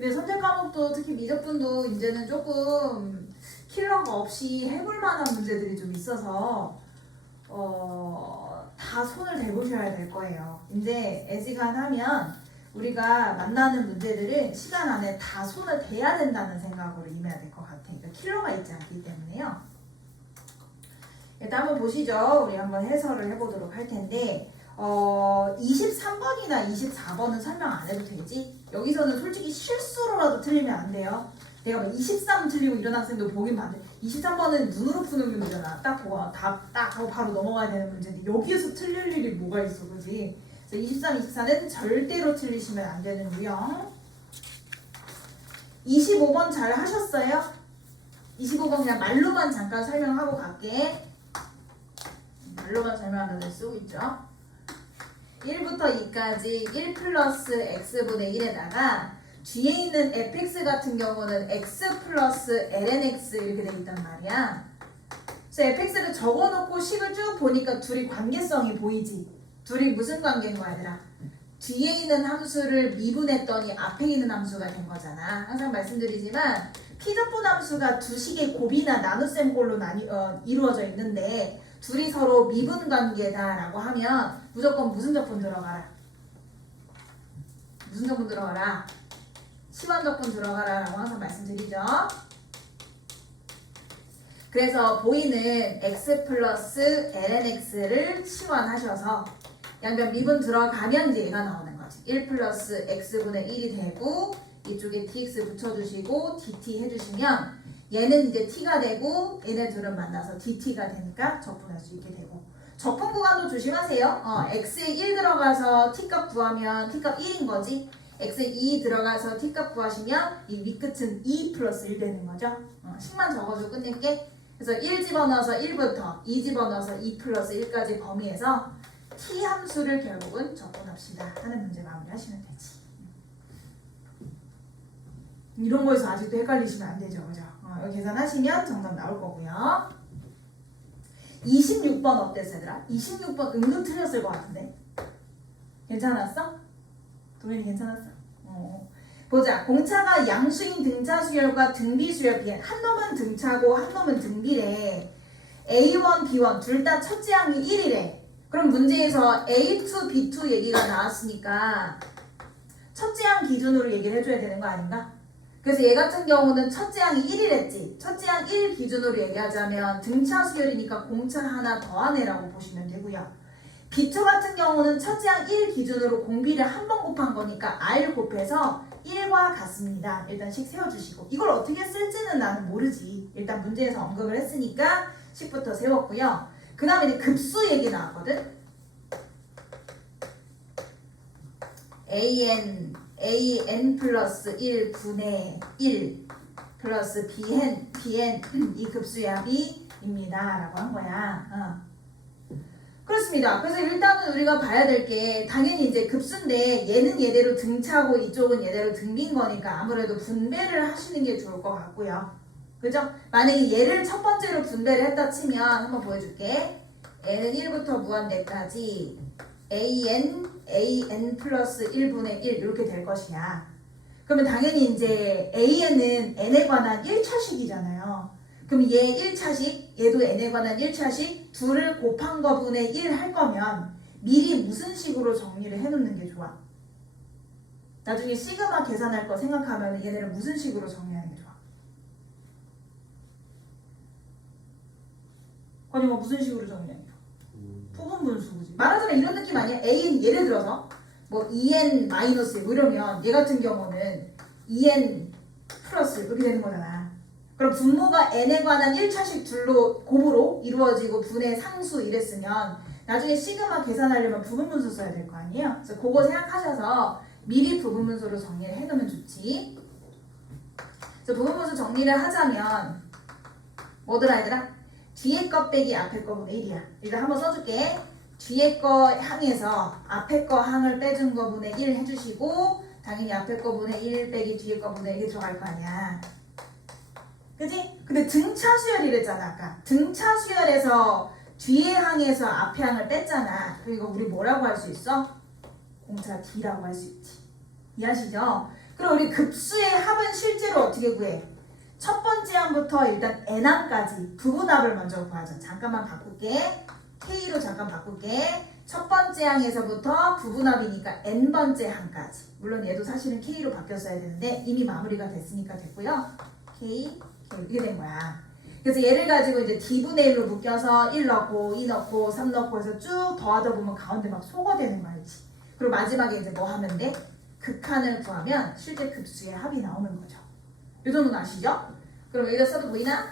근데 선택 과목도 특히 미적분도 이제는 조금 킬러가 없이 해볼 만한 문제들이 좀 있어서 다 손을 대보셔야 될 거예요. 이제 애지간하면 우리가 만나는 문제들은 시간 안에 다 손을 대야 된다는 생각으로 임해야 될 것 같아요. 그러니까 킬러가 있지 않기 때문에요. 일단 한번 보시죠. 우리 한번 해설을 해보도록 할 텐데 23번이나 24번은 설명 안 해도 되지? 여기서는 솔직히 실수로라도 틀리면 안 돼요. 내가 막 23 틀리고 이런 학생도 보긴 봤는데 23번은 눈으로 푸는 문제잖아. 딱 보고 딱 하고 바로 넘어가야 되는 문제인데 여기에서 틀릴 일이 뭐가 있어, 그지? 그래서 23, 24는 절대로 틀리시면 안 되는 유형. 25번 잘 하셨어요? 25번 그냥 말로만 잠깐 설명하고 갈게. 말로만 설명하는 쓰고 있죠. 1부터 2까지 1 플러스 x분의 1에다가 뒤에 있는 fx 같은 경우는 x 플러스 lnx 이렇게 되어 있단 말이야. 그래서 fx를 적어놓고 식을 쭉 보니까 둘이 관계성이 보이지. 둘이 무슨 관계인 거야, 얘들아? 뒤에 있는 함수를 미분했더니 앞에 있는 함수가 된 거잖아. 항상 말씀드리지만 피접분 함수가 두 식의 곱이나 나눗셈꼴로 이루어져 있는데 둘이 서로 미분 관계다라고 하면 무조건 무슨 적분 들어가라? 무슨 적분 들어가라? 시원 적분 들어가라 라고 항상 말씀드리죠. 그래서 보이는 x 플러스 lnx를 치환하셔서 양변 미분 들어가면 이제 얘가 나오는 거지. 1 플러스 x분의 1이 되고 이쪽에 dx 붙여주시고 dt 해주시면 얘는 이제 t가 되고 얘네 둘은 만나서 dt가 되니까 적분할 수 있게 되고 적분 구간도 조심하세요. x에 1 들어가서 t값 구하면 t값 1인 거지. x에 2 들어가서 t값 구하시면 이 윗끝은 2 플러스 1 되는 거죠. 식만 적어주고 끝낼게. 그래서 1 집어넣어서 1부터 2 집어넣어서 2 플러스 1까지 범위에서 t 함수를 결국은 적분합시다 하는 문제 마무리하시면 되지. 이런 거에서 아직도 헷갈리시면 안 되죠, 그죠? 여기 계산하시면 정답 나올 거고요. 26번 어땠어, 얘들아? 26번 은근 틀렸을 것 같은데. 괜찮았어? 도현이 괜찮았어? 보자. 공차가 양수인 등차 수열과 등비 수열 비행. 한 놈은 등차고 한 놈은 등비래. A1, B1 둘 다 첫째 항이 1이래. 그럼 문제에서 A2, B2 얘기가 나왔으니까 첫째 항 기준으로 얘기를 해줘야 되는 거 아닌가? 그래서 얘 같은 경우는 첫째 항이 1이랬지. 첫째 항 1 기준으로 얘기하자면 등차 수열이니까 공차 하나 더하네라고 보시면 되고요. B2 같은 경우는 첫째 항 1 기준으로 공비를 한 번 곱한 거니까 R 곱해서 1과 같습니다. 일단 식 세워주시고 이걸 어떻게 쓸지는 나는 모르지. 일단 문제에서 언급을 했으니까 식부터 세웠고요. 그 다음에 급수 얘기 나왔거든. AN 플러스 1 분의 1 플러스 BN 이 급수의 합이입니다 라고 한 거야. 그렇습니다. 그래서 일단은 우리가 봐야 될 게 당연히 이제 급수인데 얘는 얘대로 등차고 이쪽은 얘대로 등비인 거니까 아무래도 분배를 하시는 게 좋을 것 같고요. 그죠? 만약에 얘를 첫 번째로 분배를 했다 치면 한번 보여줄게. n은 1부터 무한대까지 an 플러스 1분의 1 이렇게 될 것이야. 그러면 당연히 이제 an은 n에 관한 1차식이잖아요. 그럼 얘 1차식, 얘도 n에 관한 1차식 둘을 곱한 거분의 1 할 거면 미리 무슨 식으로 정리를 해놓는 게 좋아? 나중에 시그마 계산할 거 생각하면 얘네를 무슨 식으로 정리하는 게 좋아? 아니 뭐 무슨 식으로 정리하는 게 좋아? 부분 분수지. 말하자면 이런 느낌 아니야? a는 예를 들어서 뭐 2n 마이너스 뭐 이러면 얘 같은 경우는 2n 플러스 이렇게 되는 거잖아. 그럼 분모가 n에 관한 1차식 둘로 곱으로 이루어지고 분의 상수 이랬으면 나중에 시그마 계산하려면 부분분수 써야 될 거 아니에요? 그래서 그거 생각하셔서 미리 부분분수로 정리를 해놓으면 좋지. 그래서 부분분수 정리를 하자면 뭐더라 얘들아? 뒤에 거 빼기 앞에 거분의 1이야. 일단 한번 써줄게. 뒤에 거 항에서 앞에 거 항을 빼준 거분의 1 해주시고 당연히 앞에 거분의 1 빼기 뒤에 거분의 1이 들어갈 거 아니야. 그지? 근데 등차 수열이랬잖아 아까. 등차 수열에서 뒤에 항에서 앞에 항을 뺐잖아. 그럼 이거 우리 뭐라고 할 수 있어? 공차 D라고 할 수 있지. 이해하시죠? 그럼 우리 급수의 합은 실제로 어떻게 구해? 첫 번째 항부터 일단 n항까지 부분합을 먼저 구하자. 잠깐만 바꿀게. K로 잠깐 바꿀게. 첫 번째 항에서부터 부분합이니까 n번째 항까지. 물론 얘도 사실은 K로 바뀌었어야 되는데 이미 마무리가 됐으니까 됐고요. K, K 이렇게 된 거야. 그래서 얘를 가지고 이제 D분의 1로 묶여서 1 넣고 2 넣고 3 넣고 해서 쭉 더하다 보면 가운데 막 소거되는 거 알지? 그리고 마지막에 이제 뭐 하면 돼? 극한을 구하면 실제 급수의 합이 나오는 거죠. 이 정도는 아시죠? 그럼 여기다 써도 보이나?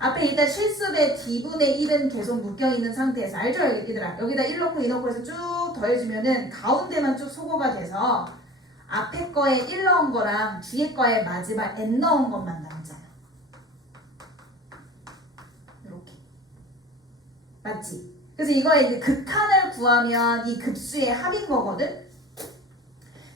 앞에 일단 실습에 D분의 1은 계속 묶여있는 상태에서 알죠 얘들아? 여기다 1 넣고 2 넣고 해서 쭉 더해주면은 가운데만 쭉 소거가 돼서 앞에 거에 1 넣은 거랑 뒤에 거에 마지막 n 넣은 것만 남잖아. 이렇게 맞지? 그래서 이거에 이제 극한을 구하면 이 급수의 합인 거거든?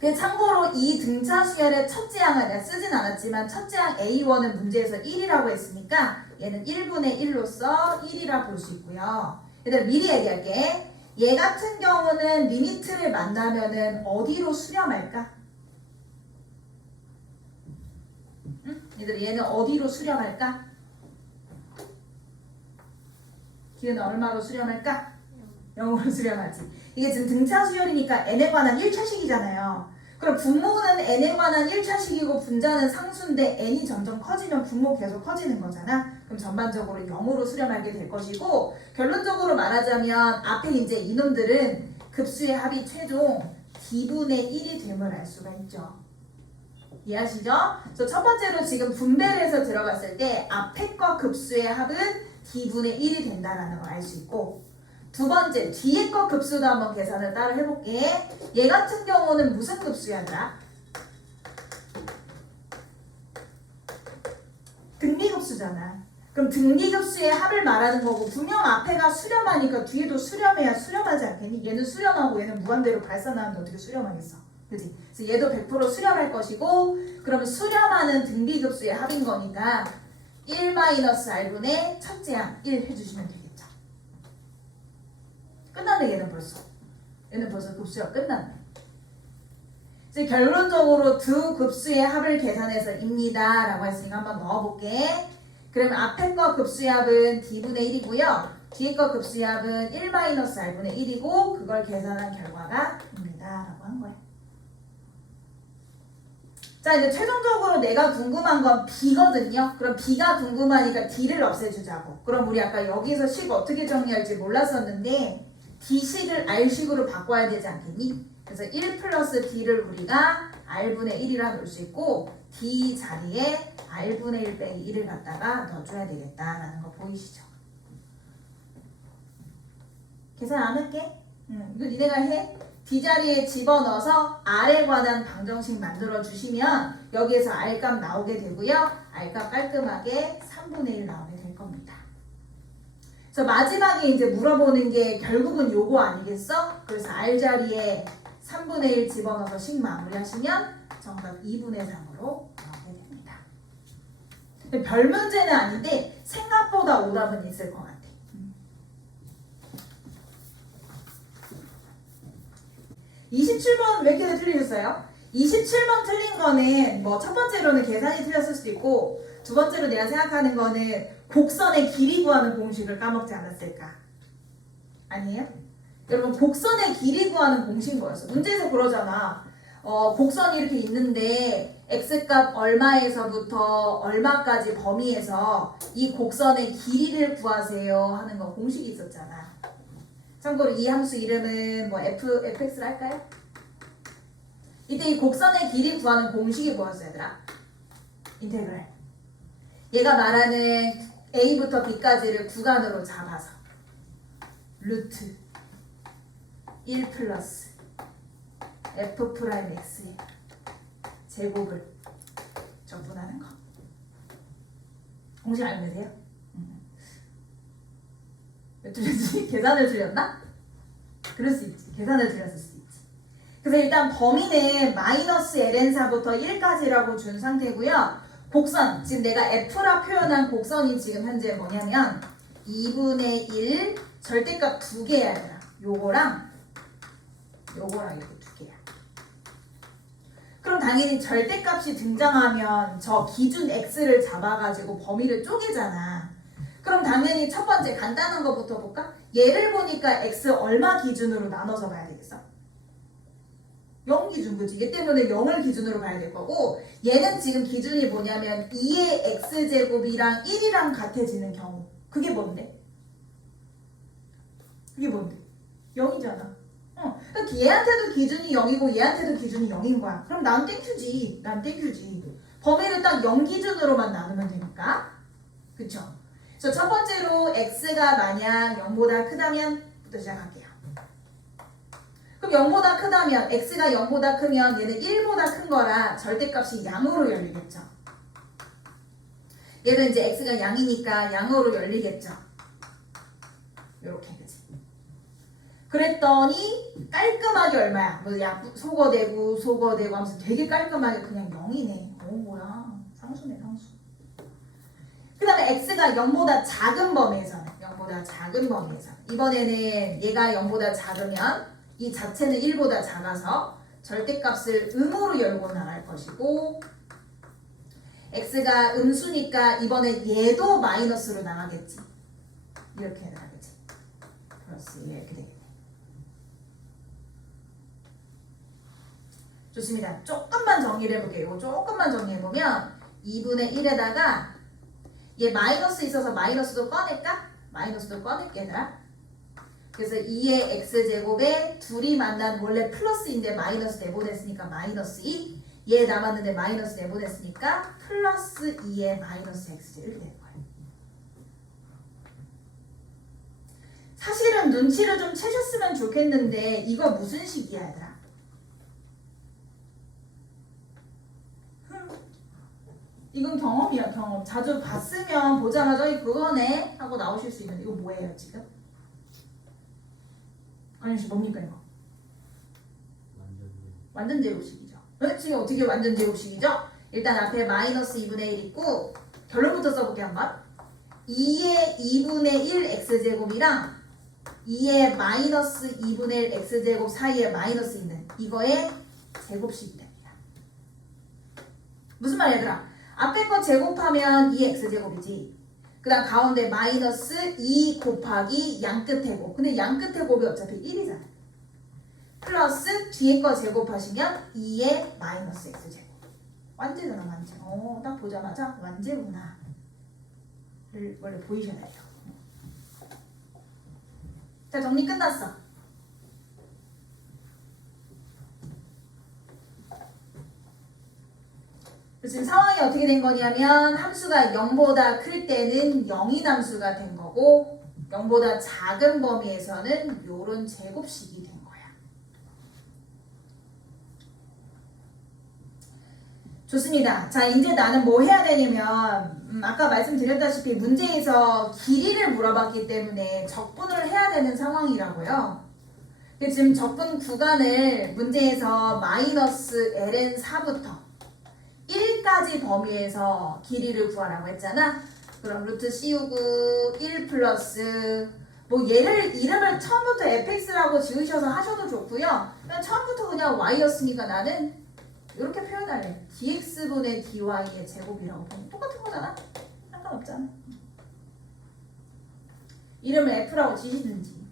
참고로 이 등차 수열의 첫째 항을 내가 쓰진 않았지만 첫째 항 A1은 문제에서 1이라고 했으니까 얘는 1분의 1로서 1이라 볼 수 있고요. 얘들아 미리 얘기할게. 얘 같은 경우는 리미트를 만나면은 어디로 수렴할까? 응? 얘들아 얘는 어디로 수렴할까? 기회는 얼마로 수렴할까? 0으로 수렴하지. 이게 지금 등차 수열이니까 n에 관한 1차식이잖아요. 그럼 분모는 n에 관한 1차식이고 분자는 상수인데 n이 점점 커지면 분모 계속 커지는 거잖아. 그럼 전반적으로 0으로 수렴하게 될 것이고 결론적으로 말하자면 앞에 이제 이놈들은 급수의 합이 최종 D분의 1이 됨을 알 수가 있죠. 이해하시죠? 그래서 첫 번째로 지금 분배를 해서 들어갔을 때 앞에 거 급수의 합은 D분의 1이 된다라는 걸 알 수 있고 두 번째, 뒤에 거 급수도 한번 계산을 따로 해볼게. 얘 같은 경우는 무슨 급수야더라? 등비급수잖아. 그럼 등비급수의 합을 말하는 거고 분명 앞에가 수렴하니까 뒤에도 수렴해야 수렴하지 않겠니? 얘는 수렴하고 얘는 무한대로 발산하는데 어떻게 수렴하겠어? 그치? 그래서 얘도 100% 수렴할 것이고 그러면 수렴하는 등비급수의 합인 거니까 1-r분의 첫째 항 1 해주시면 되겠죠. 끝났네 얘는 벌써. 얘는 벌써 급수가 끝났네. 그래서 결론적으로 두 급수의 합을 계산해서 입니다 라고 했으니까 한번 넣어볼게. 그러면 앞에 거 급수의 합은 D분의 1이고요. 뒤에 거 급수의 합은 1-r분의 1이고 그걸 계산한 결과가 입니다 라고 한 거야. 자 이제 최종적으로 내가 궁금한 건 B거든요. 그럼 B가 궁금하니까 D를 없애주자고. 그럼 우리 아까 여기서 식 어떻게 정리할지 몰랐었는데 D식을 R식으로 바꿔야 되지 않겠니? 그래서 1 플러스 D를 우리가 R분의 1이라 놓을 수 있고 D 자리에 R분의 1 빼기 1을 갖다가 넣어줘야 되겠다라는 거 보이시죠? 계산 안 할게? 이거 니네가 해? D 자리에 집어넣어서 R에 관한 방정식 만들어 주시면 여기에서 R값 나오게 되고요. R값 깔끔하게 3분의 1 나오게 될 겁니다. 그래서 마지막에 이제 물어보는 게 결국은 요거 아니겠어? 그래서 R 자리에 3분의 1 집어넣어서 식 마무리하시면 정답 2분의 3으로 나오게 됩니다. 별 문제는 아닌데 생각보다 오답은 있을 것 같아. 27번 몇 개나 틀리셨어요? 27번 틀린 거는 뭐 첫 번째로는 계산이 틀렸을 수도 있고 두 번째로 내가 생각하는 거는 곡선의 길이 구하는 공식을 까먹지 않았을까? 아니에요? 여러분 곡선의 길이 구하는 공식인 거였어. 문제에서 그러잖아. 곡선이 이렇게 있는데 x값 얼마에서부터 얼마까지 범위에서 이 곡선의 길이를 구하세요 하는 거 공식이 있었잖아. 참고로 이 함수 이름은 뭐 fx를 할까요? 이때 이 곡선의 길이 구하는 공식이 뭐였어 얘들아? 인테그랄. 얘가 말하는 A부터 B까지를 구간으로 잡아서 루트 1 플러스 f 프라임 x의 제곱을 적분하는 거. 공식 알고 계세요? 왜 틀렸지? 계산을 틀렸나? 그럴 수 있지. 계산을 틀렸을 수 있지. 그래서 일단 범위는 마이너스 ln사부터 1까지라고 준 상태고요. 곡선, 지금 내가 f라 표현한 곡선이 지금 현재 뭐냐면 2분의 1 절대값 두 개야. 요거랑 이렇게 두 개야. 그럼 당연히 절대값이 등장하면 저 기준 x를 잡아가지고 범위를 쪼개잖아. 그럼 당연히 첫 번째 간단한 거부터 볼까? 얘를 보니까 x 얼마 기준으로 나눠서 봐야 되겠어? 0 기준, 그치? 얘 때문에 0을 기준으로 봐야 될 거고, 얘는 지금 기준이 뭐냐면 2의 x제곱이랑 1이랑 같아지는 경우. 그게 뭔데? 그게 뭔데? 0이잖아. 그러니까 얘한테도 기준이 0이고 얘한테도 기준이 0인 거야. 그럼 난 땡큐지. 난 땡큐지. 범위를 딱 0 기준으로만 나누면 되니까. 그쵸? 그래서 첫 번째로 x가 만약 0보다 크다면 부터 시작할게요. 그럼 0보다 크다면 x가 0보다 크면 얘는 1보다 큰 거라 절대값이 양으로 열리겠죠. 얘도 이제 x가 양이니까 양으로 열리겠죠. 요렇게 그치. 그랬더니 깔끔하게 얼마야? 뭐 소거되고 하면서 되게 깔끔하게 그냥 0이네. 뭐야? 상수네 상수. 그 다음에 x가 0보다 작은 범위에서는 0보다 작은 범위에서는 이번에는 얘가 0보다 작으면 이 자체는 1보다 작아서 절대값을 음으로 열고 나갈 것이고 x가 음수니까 이번엔 얘도 마이너스로 나가겠지. 이렇게 나가겠지. 플러스 이렇게 되겠네. 좋습니다. 조금만 정리를 해볼게요. 조금만 정리해보면 2분의 1에다가 얘 마이너스 있어서 마이너스도 꺼낼까? 마이너스도 꺼낼게 얘들아. 그래서 2의 x제곱에 둘이 만난 원래 플러스인데 마이너스 내보냈으니까 마이너스 2. 얘 남았는데 마이너스 내보냈으니까 플러스 2의 마이너스 x제곱이 되는 거예요. 사실은 눈치를 좀 채셨으면 좋겠는데 이거 무슨 식이야 얘들아? 이건 경험이야 경험. 자주 봤으면 보자마자 그거네 하고 나오실 수 있는데 이거 뭐예요 지금? 아니시 뭡니까 이거? 완전 제곱식이죠. 지금 어떻게 완전 제곱식이죠? 일단 앞에 마이너스 2분의 1 있고 결론부터 써볼게 한번. 2의 2분의 1 x제곱이랑 2의 마이너스 2분의 1 x제곱 사이에 마이너스 있는 이거의 제곱식이 됩니다. 무슨 말이야 얘들아? 앞에 거 제곱하면 2x제곱이지. 그 다음 가운데 마이너스 2 곱하기 양끝의 곱. 근데 양끝의 곱이 어차피 1이잖아. 플러스 뒤에 거 제곱하시면 2의 마이너스 x제곱. 완제잖아 완제. 딱 보자마자 완제구나. 를 원래 보이셔야 돼요. 자 정리 끝났어. 지금 상황이 어떻게 된 거냐면 함수가 0보다 클 때는 0인 함수가 된 거고 0보다 작은 범위에서는 요런 제곱식이 된 거야. 좋습니다. 자 이제 나는 뭐 해야 되냐면 아까 말씀드렸다시피 문제에서 길이를 물어봤기 때문에 적분을 해야 되는 상황이라고요. 지금 적분 구간을 문제에서 마이너스 ln4부터 1까지 범위에서 길이를 구하라고 했잖아. 그럼 루트 씌우고 1 플러스 뭐 얘를 이름을 처음부터 fx라고 지으셔서 하셔도 좋고요. 그냥 처음부터 그냥 y였으니까 나는 이렇게 표현할래. dx분의 dy의 제곱이라고 보면 똑같은 거잖아. 상관없잖아. 이름을 f라고 지시든지.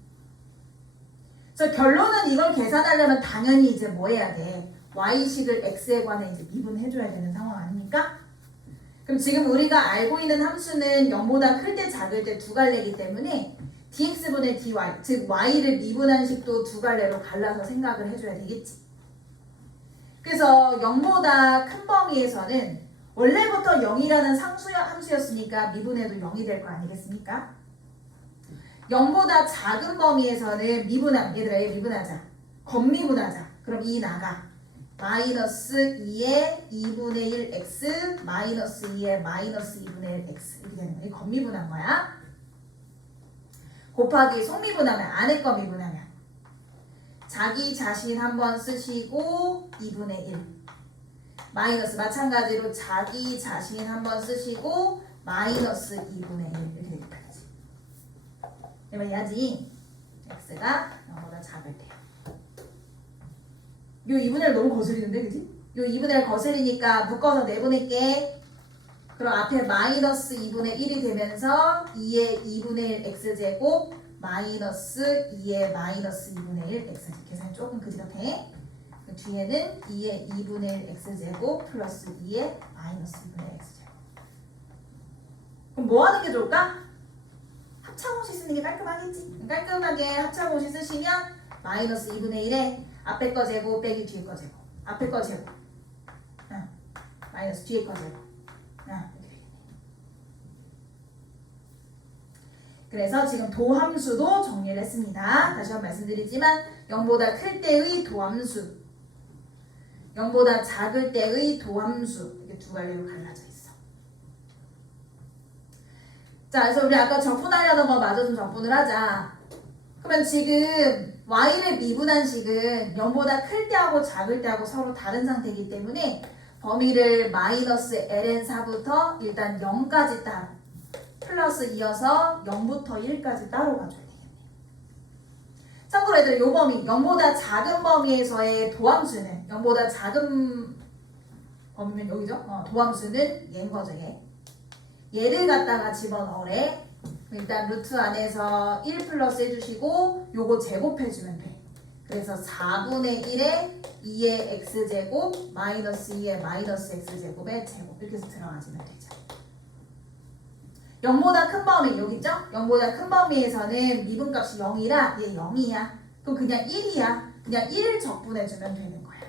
그래서 결론은 이걸 계산하려면 당연히 이제 뭐 해야 돼? y식을 x에 관해 이제 미분해줘야 되는 상황 아닙니까? 그럼 지금 우리가 알고 있는 함수는 0보다 클 때 작을 때 두 갈래이기 때문에 dx분의 dy, 즉 y를 미분한 식도 두 갈래로 갈라서 생각을 해줘야 되겠지. 그래서 0보다 큰 범위에서는 원래부터 0이라는 상수 함수였으니까 미분해도 0이 될 거 아니겠습니까? 0보다 작은 범위에서는 미분함, 얘들아 얘 미분하자. 겉미분하자. 그럼 2 나가. 마이너스 2의 2분의 1 x 마이너스 2의 마이너스 2분의 1 x 이렇게 되는 거야. 겉미분한 거야. 곱하기 속미분하면 안에 거 미분하면 자기 자신 한번 쓰시고 2분의 1 마이너스 마찬가지로 자기 자신 한번 쓰시고 마이너스 2분의 1 이렇게 되겠지. 해봐야지. x가 0보다 작을 때요. 요 2분의 1 너무 거슬리는데 그지? 요 2분의 1 거슬리니까 묶어서 내보낼게. 그럼 앞에 마이너스 2분의 1이 되면서 2의 2분의 1 x제곱 마이너스 2의 마이너스 2분의 1 x제곱. 계산이 조금 그지 같아. 그 뒤에는 2의 2분의 1 x제곱 플러스 2의 마이너스 2분의 1 x제곱. 그럼 뭐 하는 게 좋을까? 합차공식 쓰는 게 깔끔하겠지. 깔끔하게 합차공식 쓰시면 마이너스 2분의 1에 앞에 거 제곱 빼기 뒤에 거 제곱. 앞에 거 제곱. 마이너스 뒤에 거 제곱. 그래서 지금 도함수도 정리를 했습니다. 다시 한번 말씀드리지만 0보다 클 때의 도함수, 0보다 작을 때의 도함수, 이렇게 두 갈래로 갈라져 있어. 자, 그래서 우리 아까 적분하려던 거 마저 좀 적분을 하자. 그러면 지금 y를 미분한 식은 0보다 클 때하고 작을 때하고 서로 다른 상태이기 때문에 범위를 마이너스 ln4부터 일단 0까지 따로 플러스 이어서 0부터 1까지 따로 가줘야 되겠네요. 참고로 얘들 요 범위 0보다 작은 범위에서의 도함수는 0보다 작은 범위면 여기죠? 도함수는 얘인 거죠. 얘를 갖다가 집어넣으래. 일단 루트 안에서 1 플러스 해주시고 요거 제곱해주면 돼. 그래서 4분의 1에 2의 x제곱 마이너스 2의 마이너스 x제곱의 제곱 이렇게 해서 들어가시면 되죠. 0보다 큰 범위 여기 있죠? 0보다 큰 범위에서는 미분값이 0이라 얘 0이야. 그럼 그냥 1이야. 그냥 1 적분해주면 되는 거야.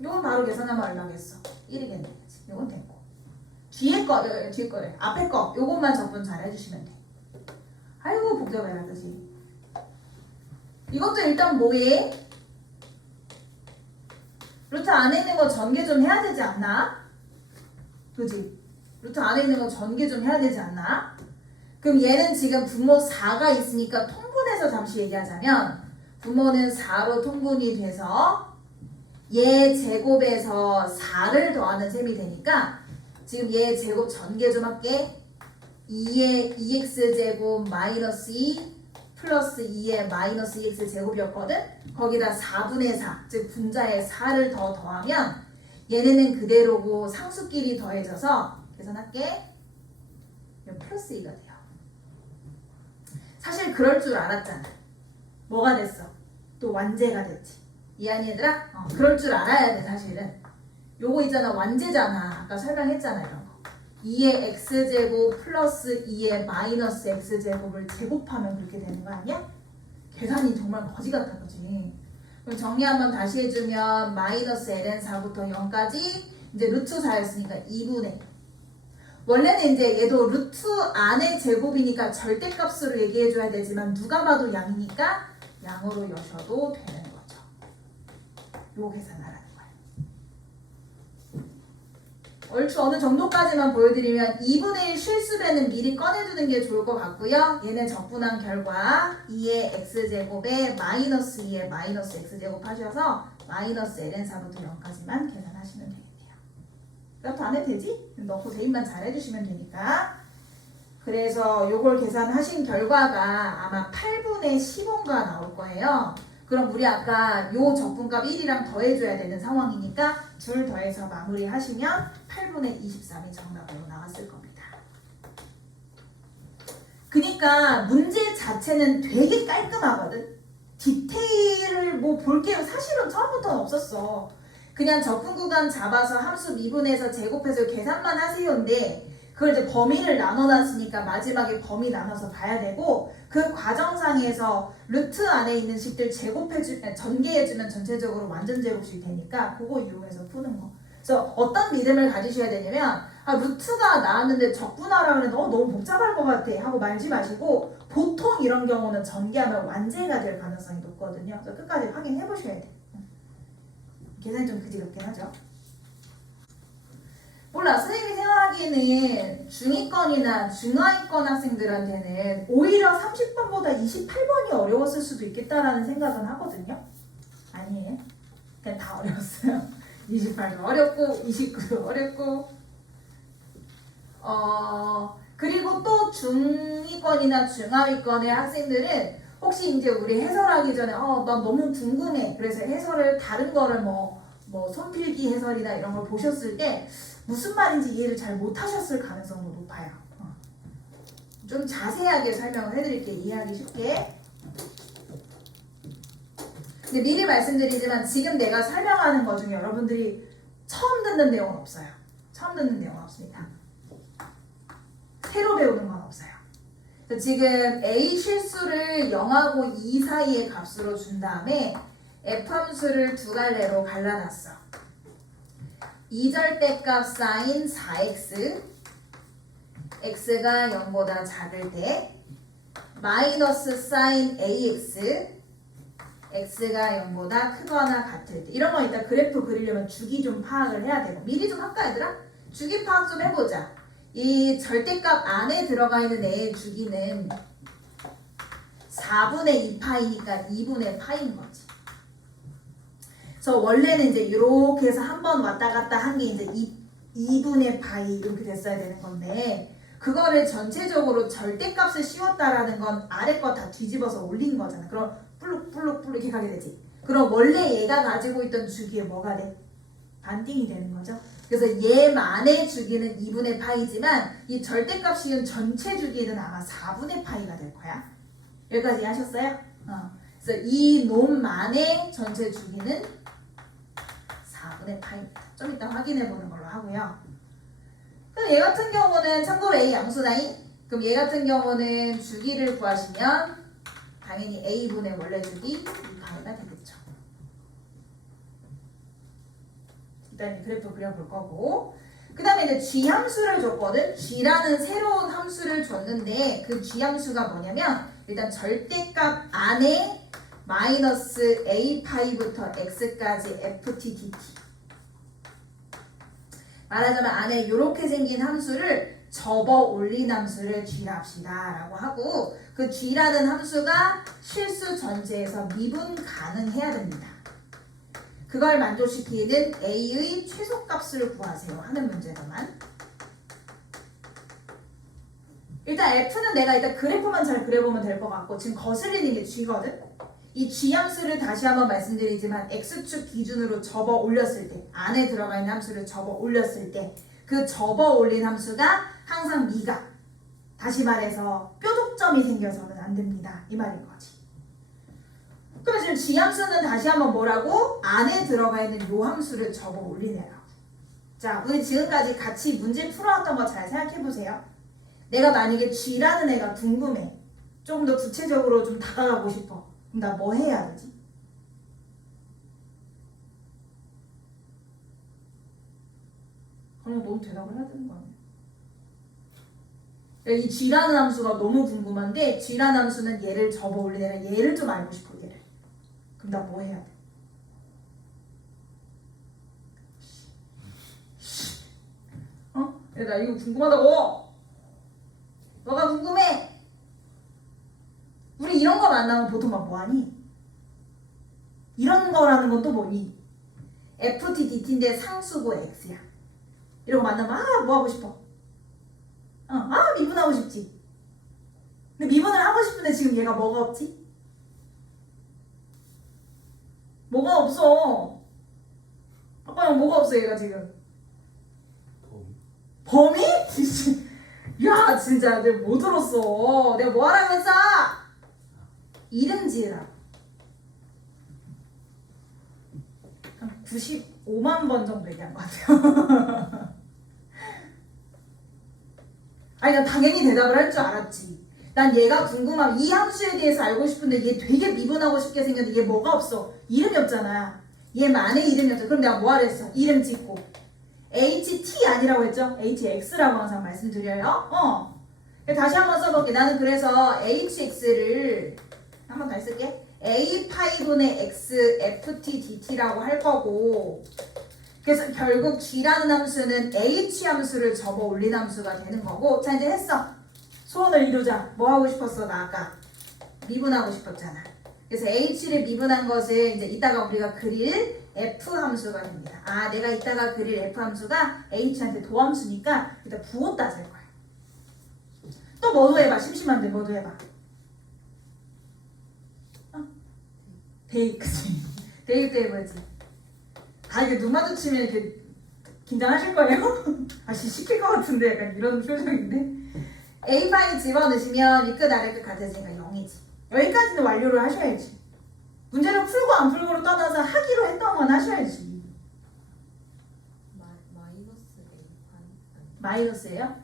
요건 바로 계산하면 얼마겠어? 1이겠네. 요건 됐고. 뒤에 거래. 앞에 거 요것만 적분 잘 해주시면 돼. 아이고 복잡해라 그지? 이것도 일단 뭐해? 루트 안에 있는 거 전개 좀 해야 되지 않나? 그지? 루트 안에 있는 거 전개 좀 해야 되지 않나? 그럼 얘는 지금 분모 4가 있으니까 통분해서 잠시 얘기하자면 분모는 4로 통분이 돼서 얘 제곱에서 4를 더하는 셈이 되니까 지금 얘 제곱 전개 좀 할게. 2의 2x제곱 마이너스 2 플러스 2의 마이너스 2x 제곱이었거든? 거기다 4분의 4, 즉 분자에 4를 더하면 얘네는 그대로고 상수끼리 더해져서 계산할게. 플러스 2가 돼요. 사실 그럴 줄 알았잖아. 뭐가 됐어? 또 완제가 됐지. 이해하니 얘들아? 그럴 줄 알아야 돼 사실은. 요거 있잖아 완제잖아. 아까 설명했잖아 이런 거. 2의 x제곱 플러스 2의 마이너스 x제곱을 제곱하면 그렇게 되는 거 아니야? 계산이 정말 거지 같아 그지? 그럼 정리 한번 다시 해주면 마이너스 ln4부터 0까지 이제 루트 4였으니까 2분의 원래는 이제 얘도 루트 안의 제곱이니까 절대값으로 얘기해줘야 되지만 누가 봐도 양이니까 양으로 여셔도 되는 거죠. 요 계산하라는 거예요. 얼추 어느 정도까지만 보여드리면 2분의 1 실수배는 미리 꺼내두는 게 좋을 것 같고요. 얘네 적분한 결과 2의 x제곱에 마이너스 2의 마이너스 x제곱 하셔서 마이너스 ln4부터 0까지만 계산하시면 되겠네요. 그것도 안 해도 되지? 넣고 대입만 잘 해주시면 되니까. 그래서 요걸 계산하신 결과가 아마 8분의 15가 나올 거예요. 그럼 우리 아까 요 적분값 1이랑 더해줘야 되는 상황이니까 둘 더해서 마무리하시면 8분의 23이 정답으로 나왔을 겁니다. 그러니까 문제 자체는 되게 깔끔하거든. 디테일을 뭐 볼 게 사실은 처음부터는 없었어. 그냥 적분 구간 잡아서 함수 미분해서 제곱해서 계산만 하세요인데 그걸 이제 범위를 나눠놨으니까 마지막에 범위 나눠서 봐야 되고 그 과정상에서 루트 안에 있는 식들 전개해주면 전체적으로 완전 제곱식이 되니까 그거 이용해서 푸는 거. 그래서 어떤 믿음을 가지셔야 되냐면 루트가 나왔는데 적분하라고 했는데 너무 복잡할 것 같아 하고 말지 마시고 보통 이런 경우는 전개하면 완제가 될 가능성이 높거든요. 그래서 끝까지 확인해 보셔야 돼. 계산이 좀 그지럽긴 하죠. 몰라 선생님이 생각하기에는 중위권이나 중하위권 학생들한테는 오히려 30번보다 28번이 어려웠을 수도 있겠다라는 생각은 하거든요. 아니에요. 그냥 다 어려웠어요. 28도 어렵고 29도 어렵고 그리고 또 중위권이나 중하위권의 학생들은 혹시 이제 우리 해설하기 전에 난 너무 궁금해. 그래서 해설을 다른 거를 뭐 뭐 손필기 해설이나 이런 걸 보셨을 때 무슨 말인지 이해를 잘 못하셨을 가능성도 높아요. 좀 자세하게 설명을 해드릴게요. 이해하기 쉽게. 근데 미리 말씀드리지만 지금 내가 설명하는 것 중에 여러분들이 처음 듣는 내용은 없어요. 처음 듣는 내용은 없습니다. 새로 배우는 건 없어요. 지금 A 실수를 0하고 2 사이의 값으로 준 다음에 F 함수를 두 갈래로 갈라놨어. 2절대값 사인 4x x가 0보다 작을 때 마이너스 사인 ax x가 0보다 크거나 같을 때 이런 거 일단 그래프 그리려면 주기 좀 파악을 해야 되고 미리 좀 할까 얘들아? 주기 파악 좀 해보자. 이 절대값 안에 들어가 있는 A의 주기는 4분의 2파이니까 2분의 파인 거지. 그래서 원래는 이제 이렇게 해서 한 번 왔다 갔다 한 게 이제 2분의 파이 이렇게 됐어야 되는 건데 그거를 전체적으로 절대값을 씌웠다라는 건 아래 거 다 뒤집어서 올린 거잖아. 그럼 플룩 이렇게 가게 되지. 그럼 원래 얘가 가지고 있던 주기에 뭐가 돼? 반띵이 되는 거죠. 그래서 얘만의 주기는 2분의 파이지만 이 절대값 씌운 전체 주기는 아마 4분의 파이가 될 거야. 여기까지 하셨어요? 그래서 이 놈만의 전체 주기는 4분의 파이입니다. 좀 이따 확인해 보는 걸로 하고요. 그럼 얘 같은 경우는 참고로 A 양수다잉. 그럼 얘 같은 경우는 주기를 구하시면 당연히 A분의 원래 주기 2파이가 되겠죠. 일단 그래프 그려볼 거고 그 다음에 이제 G 함수를 줬거든. G라는 새로운 함수를 줬는데 그 G 함수가 뭐냐면 일단 절대값 안에 마이너스 A파이부터 X까지 FT, DT 말하자면 안에 이렇게 생긴 함수를 접어 올린 함수를 G라 합시다 라고 하고 그 G라는 함수가 실수 전체에서 미분 가능해야 됩니다. 그걸 만족시키는 A의 최소값을 구하세요 하는 문제로만 일단 F는 내가 일단 그래프만 잘 그려보면 될 것 같고 지금 거슬리는 게 G거든. 이 G 함수를 다시 한번 말씀드리지만 X축 기준으로 접어 올렸을 때 안에 들어가 있는 함수를 접어 올렸을 때 그 접어 올린 함수가 항상 미가 다시 말해서 뾰족점이 생겨서는 안 됩니다. 이 말인 거지. 그럼 지금 G 함수는 다시 한번 뭐라고? 안에 들어가 있는 요 함수를 접어 올리네요. 자, 우리 지금까지 같이 문제 풀어왔던 거 잘 생각해 보세요. 내가 만약에 G라는 애가 궁금해. 좀 더 구체적으로 좀 다가가고 싶어. 그럼 나 뭐 해야 되지? 그럼 너도 대답을 해야 되는 거 아니야? 이 G라는 함수가 너무 궁금한데 G라는 함수는 얘를 접어 올리는 얘를 좀 알고 싶어 얘를. 그럼 나 뭐 해야 돼? 어? 나 이거 궁금하다고! 너가 궁금해! 우리 이런 거 만나면 보통 막 뭐하니? 이런 거라는 건 또 뭐니? FT, DT인데 상수고 X야. 이런 거 만나면 뭐 하고 싶어? 미분하고 싶지. 근데 미분을 하고 싶은데 지금 얘가 뭐가 없지? 뭐가 없어. 아빠는 뭐가 없어 얘가 지금. 범위? 야 진짜 내가 뭐 들었어. 내가 뭐 하라고 했어? 이름 지으라. 한 95만 번 정도 얘기한 것 같아요. 아니 난 당연히 대답을 할 줄 알았지. 난 얘가 궁금하면 이 함수에 대해서 알고 싶은데 얘 되게 미분하고 싶게 생겼는데 얘 뭐가 없어? 이름이 없잖아. 얘만의 이름이 없어. 그럼 내가 뭐 하라 했어? 이름 짓고 HT 아니라고 했죠? HX라고 항상 말씀드려요. 다시 한번 써볼게. 나는 그래서 HX를 한 번 다시 쓸게. A5분의 X FT DT라고 할 거고 그래서 결국 G라는 함수는 H 함수를 접어 올린 함수가 되는 거고 자 이제 했어. 소원을 이루자. 뭐 하고 싶었어? 나 아까 미분하고 싶었잖아. 그래서 H를 미분한 것을 이제 이따가 우리가 그릴 F 함수가 됩니다. 내가 이따가 그릴 F 함수가 H한테 도함수니까 일단 부호 따질 거야. 또 뭐도 해봐. 심심한데 뭐도 해봐. 대입 그치? 대입도 해보지. 이게 눈 마주치면 이렇게 긴장하실 거예요? 아씨 시킬 것 같은데 약간 이런 표정인데. A 파이 집어넣으시면 이 끝 아래 끝 같아지니까 0이지. 여기까지는 완료를 하셔야지. 문제를 풀고 안 풀고를 떠나서 하기로 했던 건 하셔야지. 마이너스 A 파이 마이너스예요?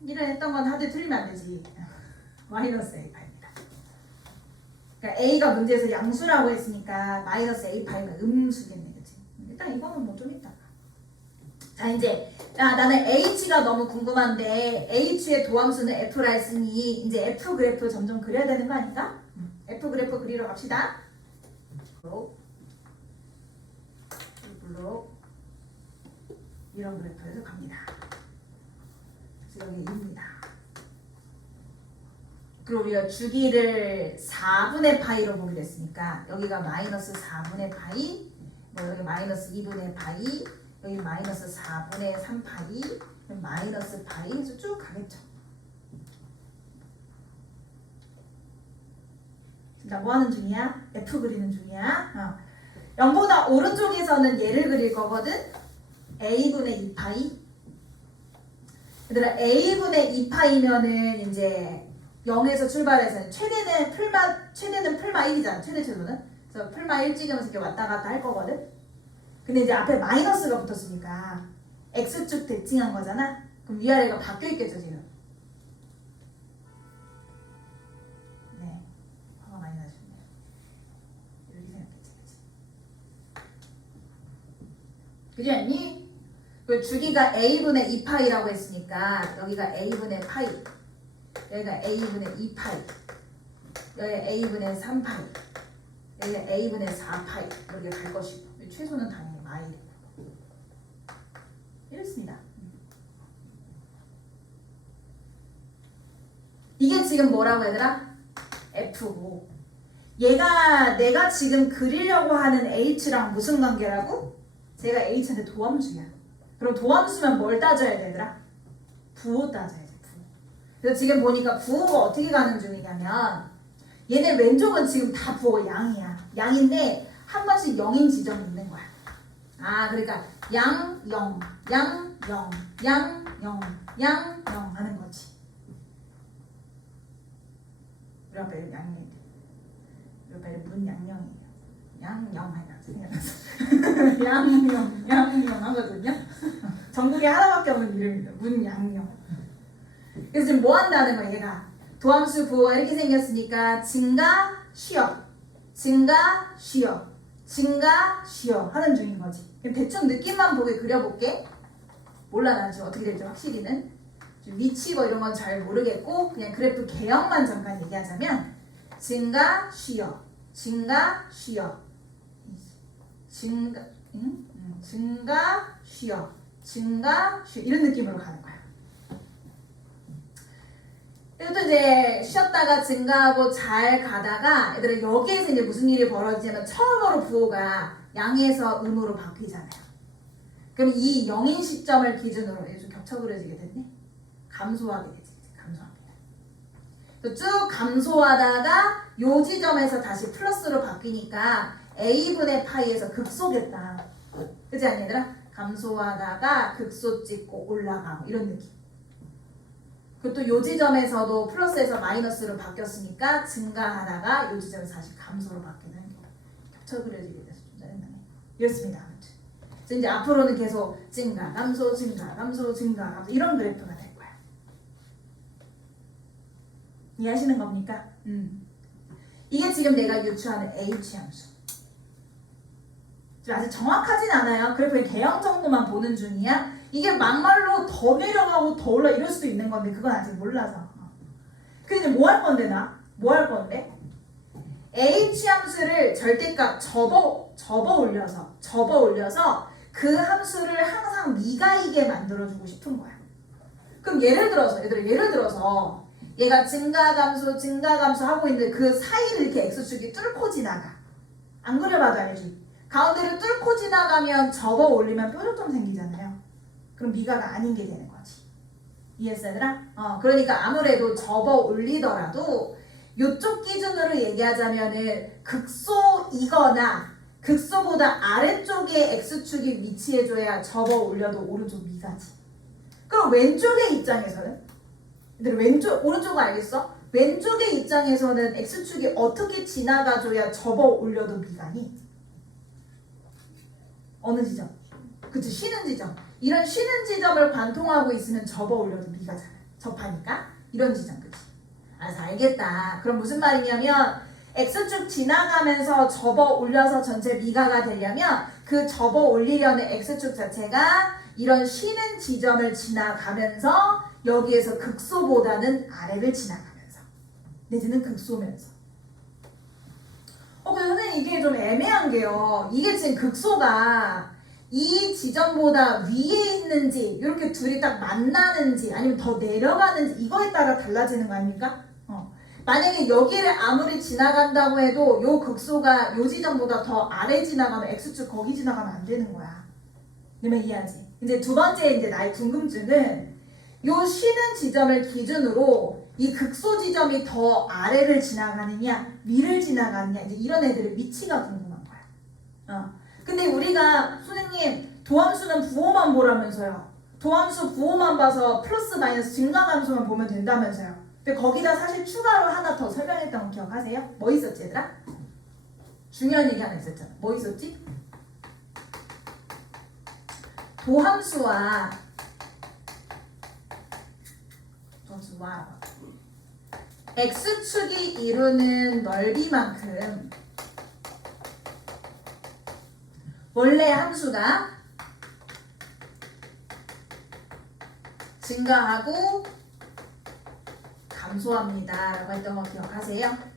하기로 했던 건 하되 틀리면 안 되지. 마이너스 A 파입니다. 그러니까 A가 문제에서 양수라고 했으니까 마이너스 A 파이가 음수겠네, 그치? 일단 이거는 뭐 좀 이따가. 자 이제 나는 H가 너무 궁금한데 H의 도함수는 F라 했으니 이제 F 그래프 점점 그려야 되는 거 아닌가? F 그래프 그리러 갑시다. 블록 이런 그래프에서 갑니다. 그래서 여기 2입니다. 그리고 우리가 주기를 4분의 파이로 보기로 했으니까 여기가 마이너스 4분의 파이, 뭐 여기 마이너스 2분의 파이, 여기 마이너스 4분의 3파이, 마이너스 파이 해서 쭉 가겠죠. 나 뭐 하는 중이야? F 그리는 중이야. 0보다 오른쪽에서는 얘를 그릴 거거든. A분의 2파이. 얘들아 A분의 2파이면은 이제 0에서 출발해서 최대는 풀마 1이잖아. 최대는. 그래서 풀마 1 찍으면서 이렇게 왔다 갔다 할 거거든. 근데 이제 앞에 마이너스가 붙었으니까 X축 대칭한 거잖아. 그럼 위아래가 바뀌어 있겠죠 지금. 네, 화가 많이 나셨네요. 이렇게 생각했지, 그지 않니? 그 주기가 A분의 2파이라고 했으니까 여기가 A분의 파이, 여기가 A분의 2파이, 여기가 A분의 3파이, 여기가 A분의 4파이 이렇게 갈 것이고 최소는 당연히 마이되고 이렇습니다. 이게 지금 뭐라고 얘들아? F고 얘가 내가 지금 그리려고 하는 H랑 무슨 관계라고? 제가 H한테 도함수야. 그럼 도함수면 뭘 따져야 돼 얘들아? 부호 따져야 돼. 부호. 그래서 지금 보니까 부호가 어떻게 가는 중이냐면 얘네 왼쪽은 지금 다 부호가 양이야. 양인데 한 번씩 0인 지점이 있는 거야. 그러니까 양, 0, 양, 0, 양, 0, 양, 0 하는 거지. 우리 아빠 이름 양이에요. 우리 아빠 이름 문양영이에요. 양영 해가지고 양영 하거든요. 전국에 하나밖에 없는 이름입니다. 문양영. 그래서 지금 뭐 한다는 거야 얘가. 도함수 부호가 이렇게 생겼으니까 증가, 쉬어, 증가, 쉬어, 증가, 쉬어 하는 중인 거지. 대충 느낌만 보게 그려볼게. 몰라 나 지금 어떻게 될지 확실히는. 위치 뭐 이런 건 잘 모르겠고 그냥 그래프 개형만 잠깐 얘기하자면 증가, 쉬어, 증가, 쉬어, 증가, 증가, 쉬어, 증가, 쉬어 이런 느낌으로 가는 거야. 이것도 이제 쉬었다가 증가하고 잘 가다가 얘들아 여기에서 이제 무슨 일이 벌어지냐면 처음으로 부호가 양에서 음으로 바뀌잖아요. 그럼 이 0인 시점을 기준으로 좀 겹쳐 그려지게 됐네. 감소하게 되지. 감소합니다. 쭉 감소하다가 요 지점에서 다시 플러스로 바뀌니까 A분의 파이에서 극소겠다. 그치 않니 얘들아? 감소하다가 극소 찍고 올라가고 이런 느낌. 그리고 또 요 지점에서도 플러스에서 마이너스로 바뀌었으니까 증가하다가 요 지점에서 다시 감소로 바뀌는 겹쳐 그려지게 돼서 좀 짜증나네. 이렇습니다. 아무튼. 그래서 이제 앞으로는 계속 증가, 감소, 증가, 감소, 증가, 감소 이런 그래프가 될 거야. 이해하시는 겁니까? 이게 지금 내가 유추하는 H 함수. 아직 정확하진 않아요. 그래프의 개형 정도만 보는 중이야. 이게 막말로 더 내려가고 더 올라 이럴 수도 있는 건데 그건 아직 몰라서. 근데 뭐 할 건데 나? 뭐 할 건데? H 함수를 절대값 접어 올려서 그 함수를 항상 미가이게 만들어주고 싶은 거야. 그럼 예를 들어서 얘가 증가 감소 하고 있는데 그 사이를 이렇게 x축이 뚫고 지나가. 안 그려봐도 알지? 가운데를 뚫고 지나가면 접어 올리면 뾰족점 생기잖아요. 그럼 미가가 아닌 게 되는 거지. 이해했어 얘들아? 그러니까 아무래도 접어 올리더라도 요쪽 기준으로 얘기하자면은 극소이거나 극소보다 아래쪽에 x축이 위치해줘야 접어 올려도 오른쪽 위가지. 그럼 왼쪽의 입장에서는 오른쪽은 알겠어? 왼쪽의 입장에서는 x축이 어떻게 지나가줘야 접어 올려도 미가니? 어느 지점? 그치, 쉬는 지점. 이런 쉬는 지점을 관통하고 있으면 접어 올려도 미가잖아. 접하니까 이런 지점, 그치? 알았어, 알겠다. 그럼 무슨 말이냐면 x축 지나가면서 접어 올려서 전체 미가가 되려면 그 접어 올리려는 x축 자체가 이런 쉬는 지점을 지나가면서 여기에서 극소보다는 아래를 지나가면서 내지는 극소면서. 근데 선생님 이게 좀 애매한 게요. 이게 지금 극소가 이 지점보다 위에 있는지 이렇게 둘이 딱 만나는지 아니면 더 내려가는지 이거에 따라 달라지는 거 아닙니까? 만약에 여기를 아무리 지나간다고 해도 요 극소가 요 지점보다 더 아래 지나가면 x축 거기 지나가면 안 되는 거야. 너네 이해하지? 이제 두 번째 이제 나의 궁금증은 요 쉬는 지점을 기준으로 이 극소 지점이 더 아래를 지나가느냐 위를 지나가느냐 이제 이런 애들의 위치가 궁금한 거야. 근데 우리가 선생님 도함수는 부호만 보라면서요. 도함수 부호만 봐서 플러스 마이너스 증가함수만 보면 된다면서요. 근데 거기다 사실 추가로 하나 더 설명했던 거 기억하세요? 뭐 있었지 얘들아? 중요한 얘기 하나 있었잖아. 뭐 있었지? 도함수와 x축이 이루는 넓이만큼 원래 함수가 증가하고 감소합니다 라고 했던 거 기억하세요?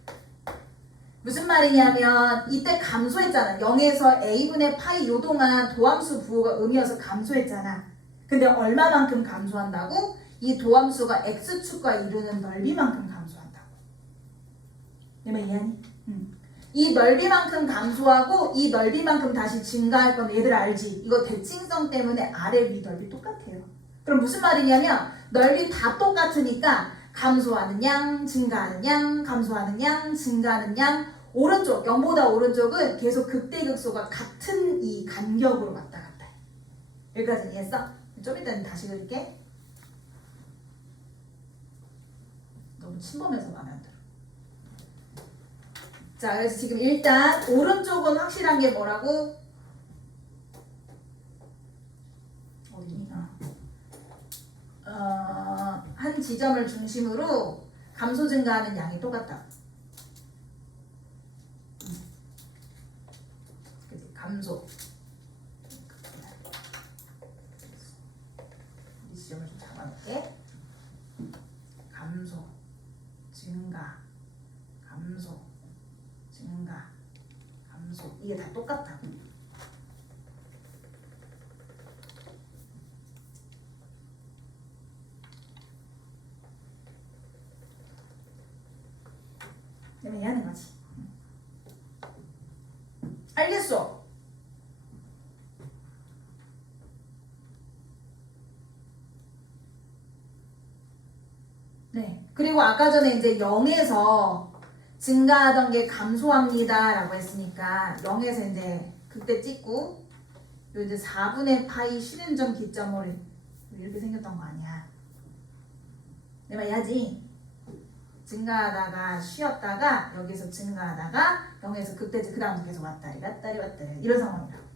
무슨 말이냐면 이때 감소했잖아. 0에서 a분의 파이 요 동안 도함수 부호가 음이어서 감소했잖아. 근데 얼마만큼 감소한다고? 이 도함수가 x축과 이루는 넓이만큼 감소한다고. 얘만 이해하니? 이 넓이만큼 감소하고 이 넓이만큼 다시 증가할 건 얘들 알지? 이거 대칭성 때문에 아래 위 넓이 똑같아요. 그럼 무슨 말이냐면 넓이 다 똑같으니까 감소하는 양, 증가하는 양, 감소하는 양, 증가하는 양 오른쪽, 0보다 오른쪽은 계속 극대극소가 같은 이 간격으로 왔다 갔다 해. 여기까지 이해했어? 좀 이따는 다시 그릴게. 너무 침범해서 마음에 안 들어. 자, 그래서 지금 일단 오른쪽은 확실한 게 뭐라고? 어디니? 한 지점을 중심으로 감소 증가하는 양이 똑같다. 감소. 이 지점을 좀 잡아놓을게. 감소, 증가, 감소, 증가, 감소. 이게 다 똑같다. 때문에 하는 거지. 알겠어? 네. 그리고 아까 전에 이제 0에서 증가하던 게 감소합니다 라고 했으니까 0에서 이제 그때 찍고 요 이제 4분의 파이 쉬는 점 기점을 이렇게 생겼던 거 아니야. 내 말 이해하지? 증가하다가 쉬었다가 여기서 증가하다가 0에서 그때지 그 다음부터 계속 왔다리 갔다리 왔다리 이런 상황이라고.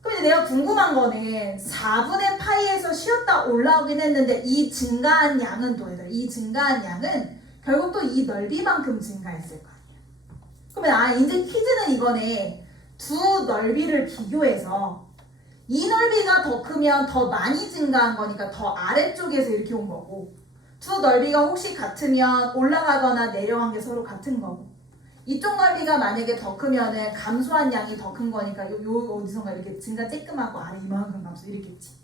그럼 이제 내가 궁금한 거는 4분의 파이에서 쉬었다 올라오긴 했는데 이 증가한 양은 또 얘들아 이 증가한 양은 결국 또 이 넓이만큼 증가했을 거 아니야. 그러면 이제 퀴즈는 이거네. 두 넓이를 비교해서 이 넓이가 더 크면 더 많이 증가한 거니까 더 아래쪽에서 이렇게 온 거고 두 넓이가 혹시 같으면 올라가거나 내려간 게 서로 같은 거고 이쪽 넓이가 만약에 더 크면은 감소한 양이 더 큰 거니까 요 어디선가 이렇게 증가 쬐끔하고 아래 이만큼 감소 이렇겠지.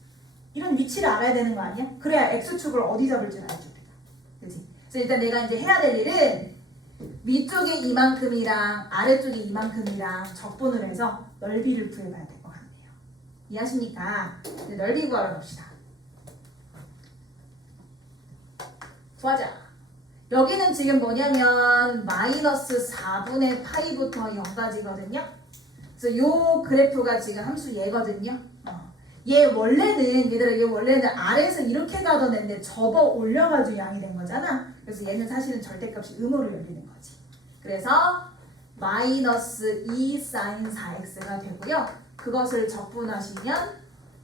이런 위치를 알아야 되는 거 아니야? 그래야 x축을 어디 잡을지 알지 우리가. 그렇지? 그래서 일단 내가 이제 해야 될 일은 위쪽에 이만큼이랑 아래쪽에 이만큼이랑 적분을 해서 넓이를 구해봐야 될 것 같네요. 이해하십니까? 이제 넓이 구하러 봅시다. 좋아자. 여기는 지금 뭐냐면 마이너스 4분의 파이부터 0까지거든요. 그래서 요 그래프가 지금 함수 얘거든요. 얘 원래는 얘들아 얘 원래는 아래에서 이렇게 가던 애인데 접어 올려가지고 양이 된 거잖아. 그래서 얘는 사실은 절대값이 음으로 열리는 거지. 그래서 마이너스 2 사인 4x가 되고요. 그것을 적분하시면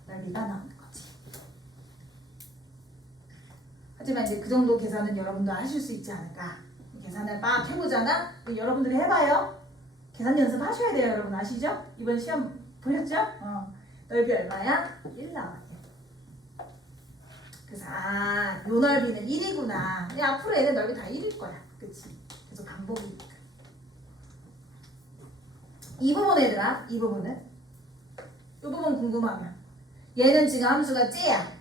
넓이가 나오는 거지. 하지만 이제 그 정도 계산은 여러분도 하실 수 있지 않을까. 계산을 막 해보잖아. 여러분들이 해봐요. 계산 연습하셔야 돼요. 여러분 아시죠? 이번 시험 보셨죠? 넓이 얼마야? 1 나와요. 그래서 요 넓이는 1이구나. 앞으로 얘는 넓이 다 1일 거야. 그치? 계속 반복이니까. 이 부분 얘들아. 이 부분은 이 부분 궁금하면 얘는 지금 함수가 찌야.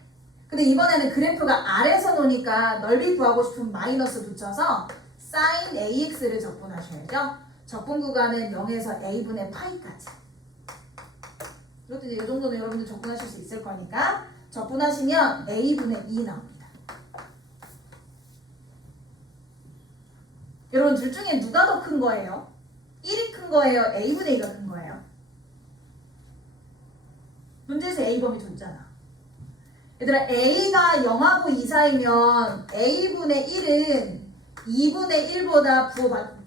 근데 이번에는 그래프가 아래에서 노니까 넓이 구하고 싶으면 마이너스 붙여서 sin AX를 적분하셔야죠. 적분 구간은 0에서 A분의 파이까지. 이것도 이제 이 정도는 여러분들 적분하실 수 있을 거니까 적분하시면 A분의 2 나옵니다. 여러분 둘 중에 누가 더 큰 거예요? 1이 큰 거예요? A분의 2가 큰 거예요? 문제에서 A범위 줬잖아. 얘들아 A가 0하고 2 사이면 A분의 1은 2분의 1보다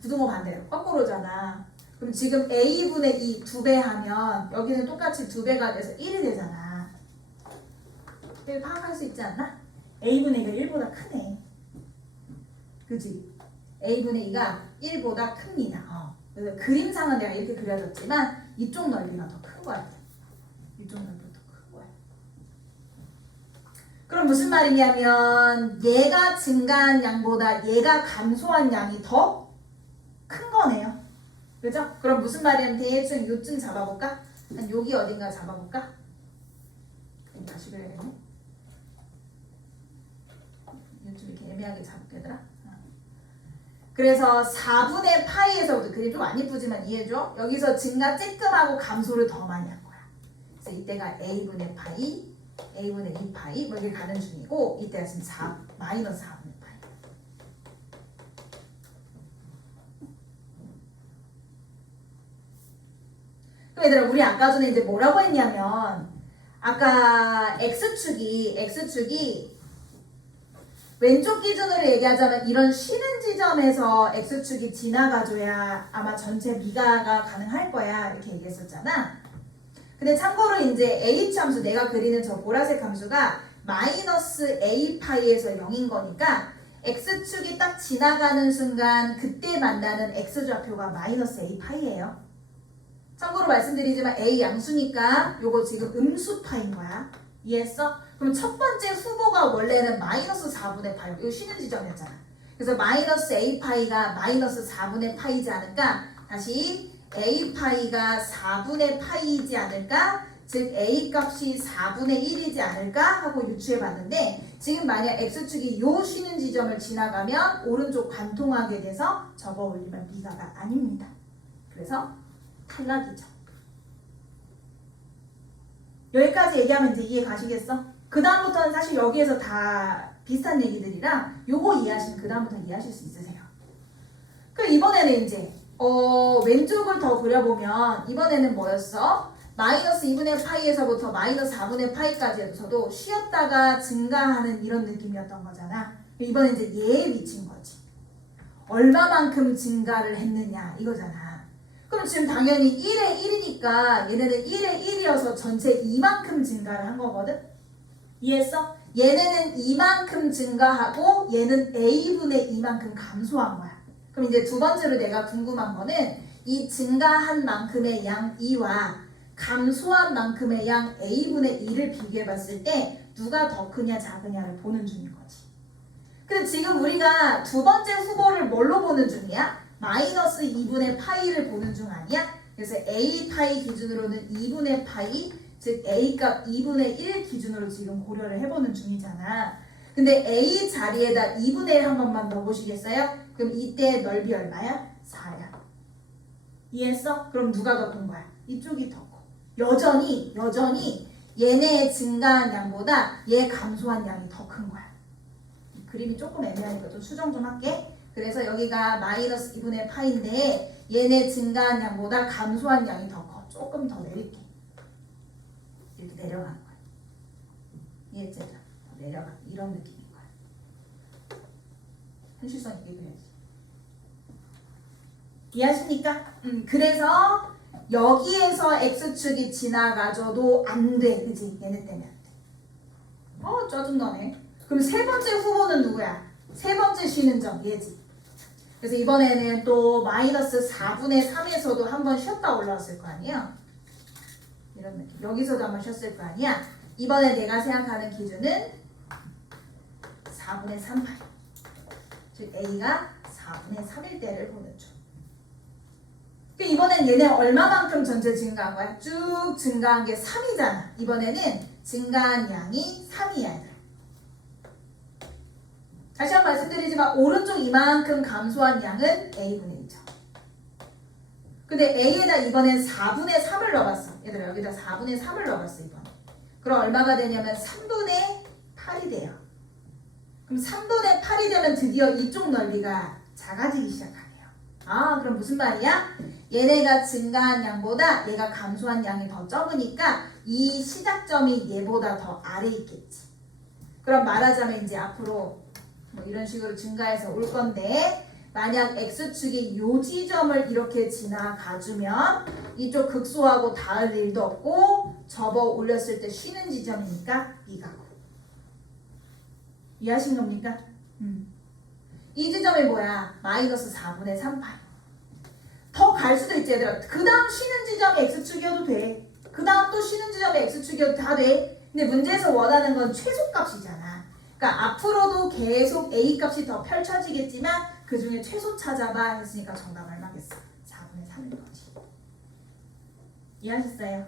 부등호 반대예요. 거꾸로잖아. 그럼 지금 A분의 2 2배 하면 여기는 똑같이 2배가 돼서 1이 되잖아. 이걸 파악할 수 있지 않나? A분의 2가 1보다 크네. 그지? A분의 2가 1보다 큽니다. 그래서 그림상은 내가 이렇게 그려졌지만 이쪽 넓이가 더 큰 거야. 이쪽 넓이가 더 큰 거야. 그럼 무슨 말이냐면 얘가 증가한 양보다 얘가 감소한 양이 더 큰 거네요. 그죠? 그럼 무슨 말이냐면 대충 요쯤 잡아볼까? 한 여기 어딘가 잡아볼까? 다시 그려야겠네. 요즘 이렇게 애매하게 잡겠더라. 그래서 4분의 파이에서부터 그림 좀 안 이쁘지만 이해해줘. 여기서 증가 쬐끔하고 감소를 더 많이 한 거야. 그래서 이때가 A분의 파이, A분의 2파이 뭐 이렇게 가는 중이고 이때가 지금 마이너스 4분의 파이. 그럼 얘들아 우리 아까 전에 이제 뭐라고 했냐면 아까 X축이 왼쪽 기준으로 얘기하자면 이런 쉬는 지점에서 X축이 지나가줘야 아마 전체 미가가 가능할 거야 이렇게 얘기했었잖아. 근데 참고로 이제 H 함수 내가 그리는 저 보라색 함수가 마이너스 A파이에서 0인 거니까 X축이 딱 지나가는 순간 그때 만나는 X좌표가 마이너스 A파이예요. 참고로 말씀드리지만 A 양수니까 요거 지금 음수파인 거야. 이해했어? 그럼 첫 번째 후보가 원래는 마이너스 4분의 파이 이거 쉬는 지점이었잖아. 그래서 마이너스 A파이가 마이너스 4분의 파이지 않을까? 다시 A파이가 4분의 파이이지 않을까? 즉 A값이 4분의 1이지 않을까? 하고 유추해봤는데 지금 만약 X축이 요 쉬는 지점을 지나가면 오른쪽 관통하게 돼서 접어 올리면 미가가 아닙니다. 그래서 탈락이죠. 여기까지 얘기하면 이제 이해 가시겠어? 그 다음부터는 사실 여기에서 다 비슷한 얘기들이라 요거 이해하시면 그 다음부터 이해하실 수 있으세요. 그럼 이번에는 이제 왼쪽을 더 그려보면 이번에는 뭐였어? 마이너스 2분의 파이에서부터 마이너스 4분의 파이까지에서도 쉬었다가 증가하는 이런 느낌이었던 거잖아. 이번엔 이제 얘의 위치인 거지. 얼마만큼 증가를 했느냐 이거잖아. 그럼 지금 당연히 1에 1이니까 얘네는 1에 1이어서 전체 2만큼 증가를 한 거거든? 이해했어? 얘네는 2만큼 증가하고 얘는 A분의 2만큼 감소한 거야. 그럼 이제 두 번째로 내가 궁금한 거는 이 증가한 만큼의 양 2와 감소한 만큼의 양 A분의 2를 비교해 봤을 때 누가 더 크냐 작으냐를 보는 중인 거지. 근데 지금 우리가 두 번째 후보를 뭘로 보는 중이야? 마이너스 2분의 파이를 보는 중 아니야? 그래서 A 파이 기준으로는 2분의 파이, 즉 A값 2분의 1 기준으로 지금 고려를 해보는 중이잖아. 근데 A 자리에다 2분의 1 한 번만 넣어보시겠어요? 그럼 이때 넓이 얼마야? 4야. 이해했어? 그럼 누가 더 큰 거야? 이쪽이 더 커. 여전히 얘네 증가한 양보다 얘 감소한 양이 더 큰 거야. 그림이 조금 애매하니까 좀 수정 좀 할게. 그래서 여기가 마이너스 2분의 파인데 얘네 증가한 양보다 감소한 양이 더 커. 조금 더 내릴게. 이렇게 내려가는 거야. 이해했지? 더 내려가. 이런 느낌인 거야. 현실성 있게 그려야지. 이해하십니까? 그래서 여기에서 x축이 지나가줘도 안 돼. 그지? 얘네 때문에 안 돼. 짜증나네. 그럼 세 번째 후보는 누구야? 세 번째 쉬는 점 얘지. 그래서 이번에는 또 마이너스 4분의 3에서도 한번 쉬었다 올라왔을 거 아니야? 이런 느낌. 여기서도 한번 쉬었을 거 아니야? 이번에 내가 생각하는 기준은 4분의 3파이. 즉 A가 4분의 3일 때를 보는 중. 이번엔 얘네 얼마만큼 전체 증가한 거야? 쭉 증가한 게 3이잖아. 이번에는 증가한 양이 3이야. 다시 한번 말씀드리지만 오른쪽 이만큼 감소한 양은 A분의 1죠. 근데 A에다 이번엔 4분의 3을 넣어봤어. 얘들아 여기다 4분의 3을 넣어봤어 이번에. 그럼 얼마가 되냐면 3분의 8이 돼요. 그럼 3분의 8이 되면 드디어 이쪽 넓이가 작아지기 시작하네요. 그럼 무슨 말이야? 얘네가 증가한 양보다 얘가 감소한 양이 더 적으니까 이 시작점이 얘보다 더 아래에 있겠지. 그럼 말하자면 이제 앞으로 뭐 이런 식으로 증가해서 올 건데 만약 x축이 요 지점을 이렇게 지나가주면 이쪽 극소하고 닿을 일도 없고 접어 올렸을 때 쉬는 지점이니까 B가고. 이해하신 겁니까? 이 지점이 뭐야? 마이너스 4분의 3파이. 더 갈 수도 있지 얘들아. 그 다음 쉬는 지점이 x축이어도 돼. 그 다음 또 쉬는 지점이 x축이어도 다 돼. 근데 문제에서 원하는 건 최소값이잖아. 그러니까 앞으로도 계속 A값이 더 펼쳐지겠지만 그 중에 최소 찾아봐 했으니까 정답 얼마겠어? 4분의 3인 거지. 이해하셨어요?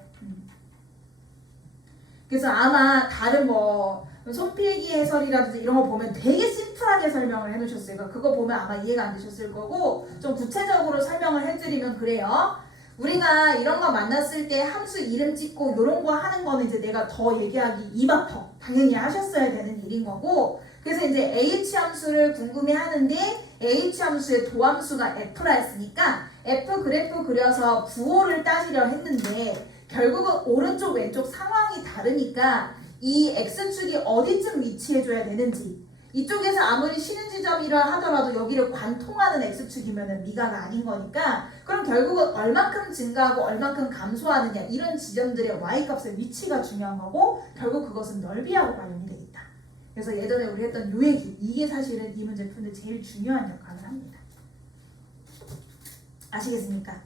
그래서 아마 다른 뭐 손필기 해설이라든지 이런 거 보면 되게 심플하게 설명을 해놓으셨어요. 그러니까 그거 보면 아마 이해가 안 되셨을 거고 좀 구체적으로 설명을 해드리면 그래요. 우리가 이런 거 만났을 때 함수 이름 찍고 이런 거 하는 거는 이제 내가 더 얘기하기 입 아파. 당연히 하셨어야 되는 일인 거고. 그래서 이제 H 함수를 궁금해 하는데 H 함수의 도함수가 F라 했으니까 F 그래프 그려서 부호를 따지려 했는데 결국은 오른쪽 왼쪽 상황이 다르니까 이 X축이 어디쯤 위치해줘야 되는지 이쪽에서 아무리 쉬는 지점이라 하더라도 여기를 관통하는 X축이면 미가가 아닌 거니까 그럼 결국은 얼만큼 증가하고 얼만큼 감소하느냐 이런 지점들의 Y값의 위치가 중요한 거고 결국 그것은 넓이하고 관련이 되겠다. 그래서 예전에 우리 했던 요 얘기 이게 사실은 이 문제 푸는데 제일 중요한 역할을 합니다. 아시겠습니까?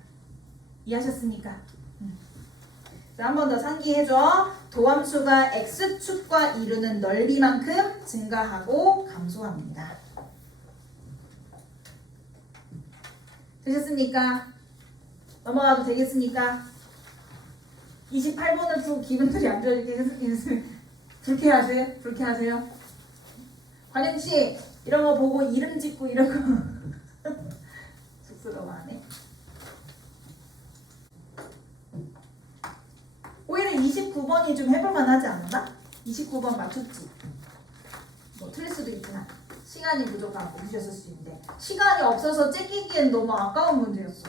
이해하셨습니까? 자, 한 번 더 상기해줘. 도함수가 X축과 이루는 넓이만큼 증가하고 감소합니다. 되셨습니까? 넘어가도 되겠습니까? 28번을 풀고 기분들이 안 좋아지게 불쾌하세요? 불쾌하세요? 관영씨 이런 거 보고 이름 짓고 이런 거 쑥스러워하네. 오히려 29번이 좀 해볼만 하지 않나? 29번 맞췄지? 뭐 틀릴 수도 있지만 시간이 부족하고 부셨을 수 있는데 시간이 없어서 째끼기엔 너무 아까운 문제였어.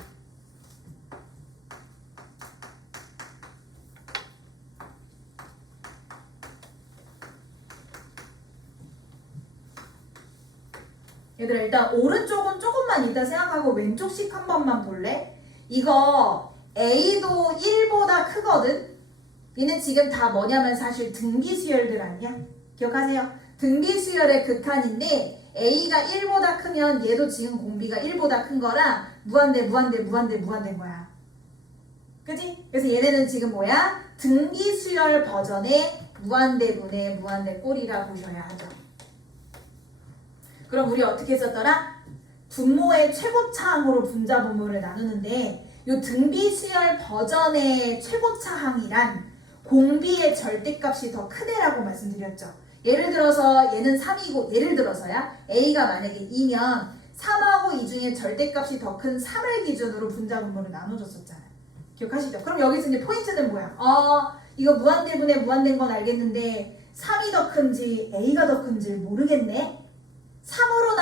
얘들아 일단 오른쪽은 조금만 이따 생각하고 왼쪽씩 한 번만 볼래? 이거 A도 1보다 크거든? 얘는 지금 다 뭐냐면 사실 등비수열들 아니야? 기억하세요? 등비수열의 극한인데 A가 1보다 크면 얘도 지금 공비가 1보다 큰 거라 무한대인 거야. 그치? 그래서 얘네는 지금 뭐야? 등비수열 버전의 무한대분의 무한대꼴이라 보셔야 하죠. 그럼 우리 어떻게 썼더라? 분모의 최고차항으로 분자분모를 나누는데 이 등비수열 버전의 최고차항이란 공비의 절대값이 더 크대라고 말씀드렸죠. 예를 들어서 얘는 3이고 예를 들어서야 A가 만약에 2면 3하고 2 중에 절대값이 더 큰 3을 기준으로 분자분모를 나눠줬었잖아요. 기억하시죠? 그럼 여기서 이제 포인트는 뭐야? 이거 무한대분의 무한된 건 알겠는데 3이 더 큰지 A가 더 큰지 모르겠네?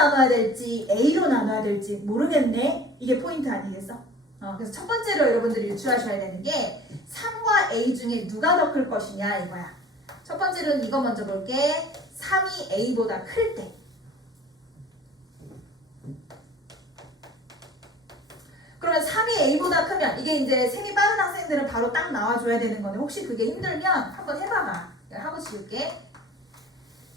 나눠야 될지 A로 나눠야 될지 모르겠네. 이게 포인트 아니겠어? 그래서 첫 번째로 여러분들이 유추하셔야 되는 게 3과 A 중에 누가 더 클 것이냐 이거야. 첫 번째로는 이거 먼저 볼게. 3이 A보다 클 때. 그러면 3이 A보다 크면 이게 이제 셈이 빠른 학생들은 바로 딱 나와줘야 되는 건데 혹시 그게 힘들면 한번 해봐봐. 내가 하고 지울게.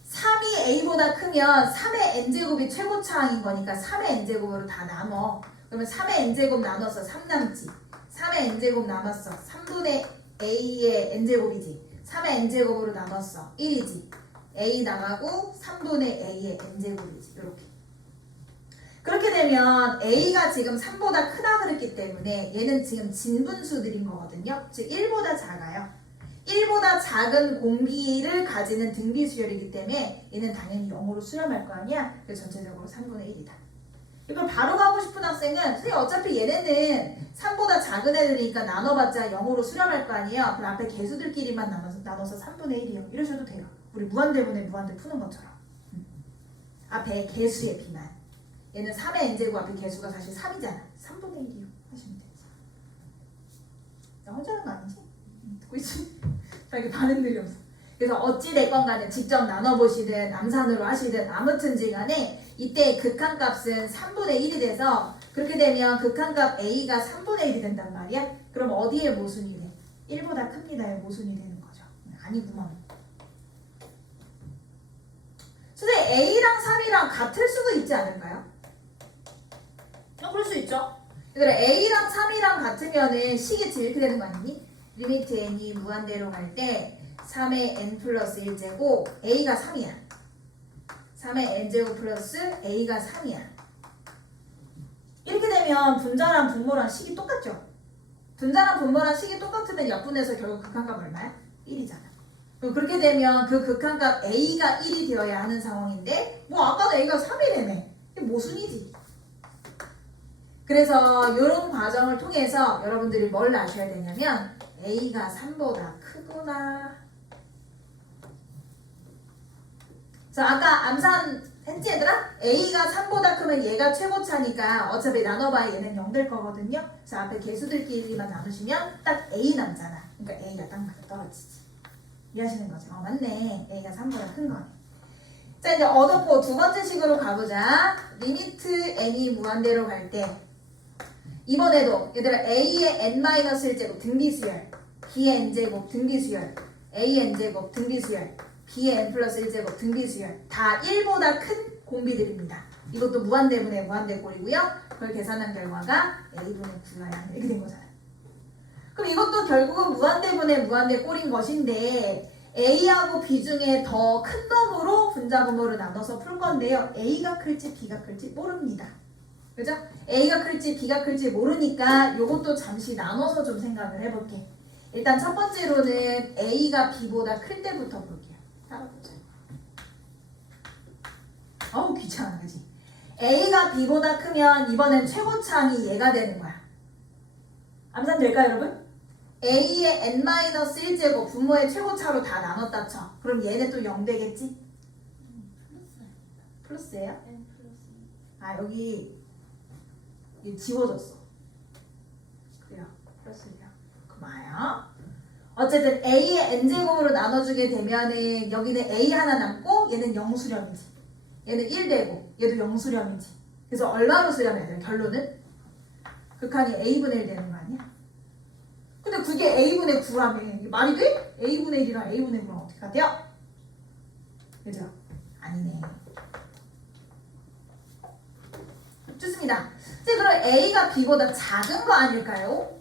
3이 A보다 크면 3의 N제곱이 최고차항인 거니까 3의 N제곱으로 다 나눠. 그러면 3의 N제곱 나눠서 3 남지. 3의 N제곱 남았어. 3분의 A의 N제곱이지. 3의 N제곱으로 나눴어. 1이지. A 나가고 3분의 A의 N제곱이지. 이렇게. 그렇게 되면 A가 지금 3보다 크다 그랬기 때문에 얘는 지금 진분수들인 거거든요. 즉 1보다 작아요. 1보다 작은 공비를 가지는 등비수열이기 때문에 얘는 당연히 0으로 수렴할 거 아니야. 그래서 전체적으로 3분의 1이다. 이걸 바로 가고 싶은 학생은 선생님 어차피 얘네는 3보다 작은 애들이니까 나눠봤자 0으로 수렴할 거 아니에요. 그럼 앞에 개수들끼리만 나눠서 3분의 1이요. 이러셔도 돼요. 우리 무한대분의 무한대 푸는 것처럼. 앞에 개수의 비만. 얘는 3의 n제곱 앞에 개수가 사실 3이잖아. 3분의 1이요. 하시면 되지. 나 혼자 하는 거 아니지? 듣고 있지? 자기 반응들이 없어. 그래서 어찌됐건 간에 직접 나눠보시든 암산으로 하시든 아무튼지 간에 이때 극한값은 3분의 1이 돼서 그렇게 되면 극한값 A가 3분의 1이 된단 말이야? 그럼 어디에 모순이 돼? 1보다 큽니다에 모순이 되는 거죠. 아니구만. 선생님 A랑 3이랑 같을 수도 있지 않을까요? 그럴 수 있죠. 얘들아 A랑 3이랑 같으면은 식이 이렇게 되는 거 아니니? 리미트 n이 무한대로 갈 때 3의 n 플러스 1제곱 A가 3이야. 3의 n제곱 플러스 A가 3이야. 이렇게 되면 분자랑 분모랑 식이 똑같죠? 분자랑 분모랑 식이 똑같으면 약분해서 결국 극한값 얼마야? 1이잖아. 그럼 그렇게 되면 그 극한값 A가 1이 되어야 하는 상황인데 뭐 아까도 A가 3이라며. 이게 모순이지. 그래서 이런 과정을 통해서 여러분들이 뭘 아셔야 되냐면 A가 3보다 크구나. 그래서 아까 암산 했지 얘들아? A가 3보다 크면 얘가 최고차니까 어차피 나눠봐야 얘는 0 될 거거든요. 그래서 앞에 개수들끼리만 나누시면 딱 A 남잖아. 그러니까 A가 딱 맞아 떨어지지. 이해하시는 거죠? 맞네. A가 3보다 큰 거네. 자 이제 얻어포 두 번째 식으로 가보자. 리미트 n이 무한대로 갈 때 이번에도 얘들아 A의 n-1제곱 등비수열 B의 n제곱 등비수열 A의 n제곱 등비수열 B의 n 플러스 1제곱 등비수열 다 1보다 큰 공비들입니다. 이것도 무한대분의 무한대꼴이고요. 그걸 계산한 결과가 A분의 9야 이렇게 된 거잖아요. 그럼 이것도 결국은 무한대분의 무한대꼴인 것인데 A하고 B 중에 더 큰 놈으로 분자분모를 나눠서 풀 건데요. A가 클지 B가 클지 모릅니다. 그죠? A가 클지 B가 클지 모르니까 이것도 잠시 나눠서 좀 생각을 해볼게. 일단 첫 번째로는 A가 B보다 클 때부터 볼게요. 따라보자. 어우 귀찮아 그지? A가 B보다 크면 이번엔 최고차항이 얘가 되는 거야. 암산 될까요 여러분? A의 n-1제곱 분모의 최고차로 다 나눴다 쳐. 그럼 얘는 또 0 되겠지? 플러스예요? 아 여기 지워졌어. 그래요. 플러스래요. 그만요. 어쨌든 A의 n제곱으로 나눠주게 되면은 여기는 A 하나 남고 얘는 0수렴이지. 얘는 1 되고 얘도 0수렴이지. 그래서 얼마로 수렴해야 돼요? 결론은? 극한이 A분의 1 되는 거 아니야? 근데 그게 A분의 9라며. 말이 돼? A분의 1이랑 A분의 9랑 어떻게 같아요? 그죠? 아니네. 좋습니다. 그럼 A가 B보다 작은 거 아닐까요?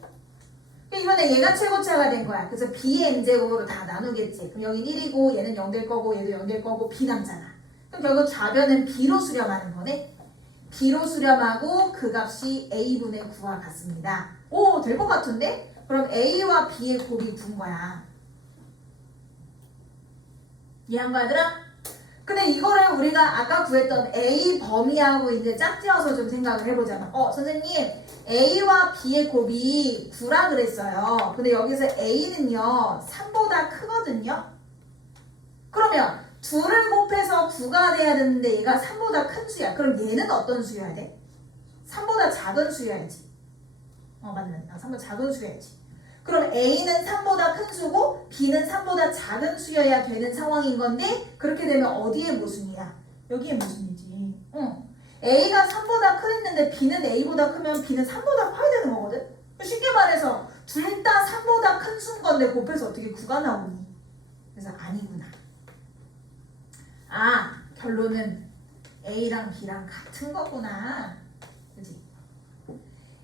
이번에 얘가 최고차가 된 거야. 그래서 B의 n제곱으로 다 나누겠지. 그럼 여긴 1이고 얘는 0 될 거고 얘도 0 될 거고 B 남잖아. 그럼 결국 좌변은 B로 수렴하는 거네. B로 수렴하고 그 값이 A분의 9와 같습니다. 오, 될 것 같은데? 그럼 A와 B의 곱이 9인 거야. 이해한 거야, 얘들아? 근데 이거를 우리가 아까 구했던 A 범위하고 이제 짝지어서 좀 생각을 해보자면 선생님 A와 B의 곱이 9라 그랬어요. 근데 여기서 A는요 3보다 크거든요. 그러면 둘을 곱해서 9가 돼야 되는데 얘가 3보다 큰 수야. 그럼 얘는 어떤 수여야 돼? 3보다 작은 수여야지. 맞네. 3보다 작은 수여야지. 그럼 A는 3보다 큰 수고 B는 3보다 작은 수여야 되는 상황인 건데 그렇게 되면 어디에 모순이야? 여기에 모순이지. A가 3보다 크는데 B는 A보다 크면 B는 3보다 커야 되는 거거든? 쉽게 말해서 둘 다 3보다 큰 수인 건데 곱해서 어떻게 9가 나오니? 그래서 아니구나. 결론은 A랑 B랑 같은 거구나. 그치?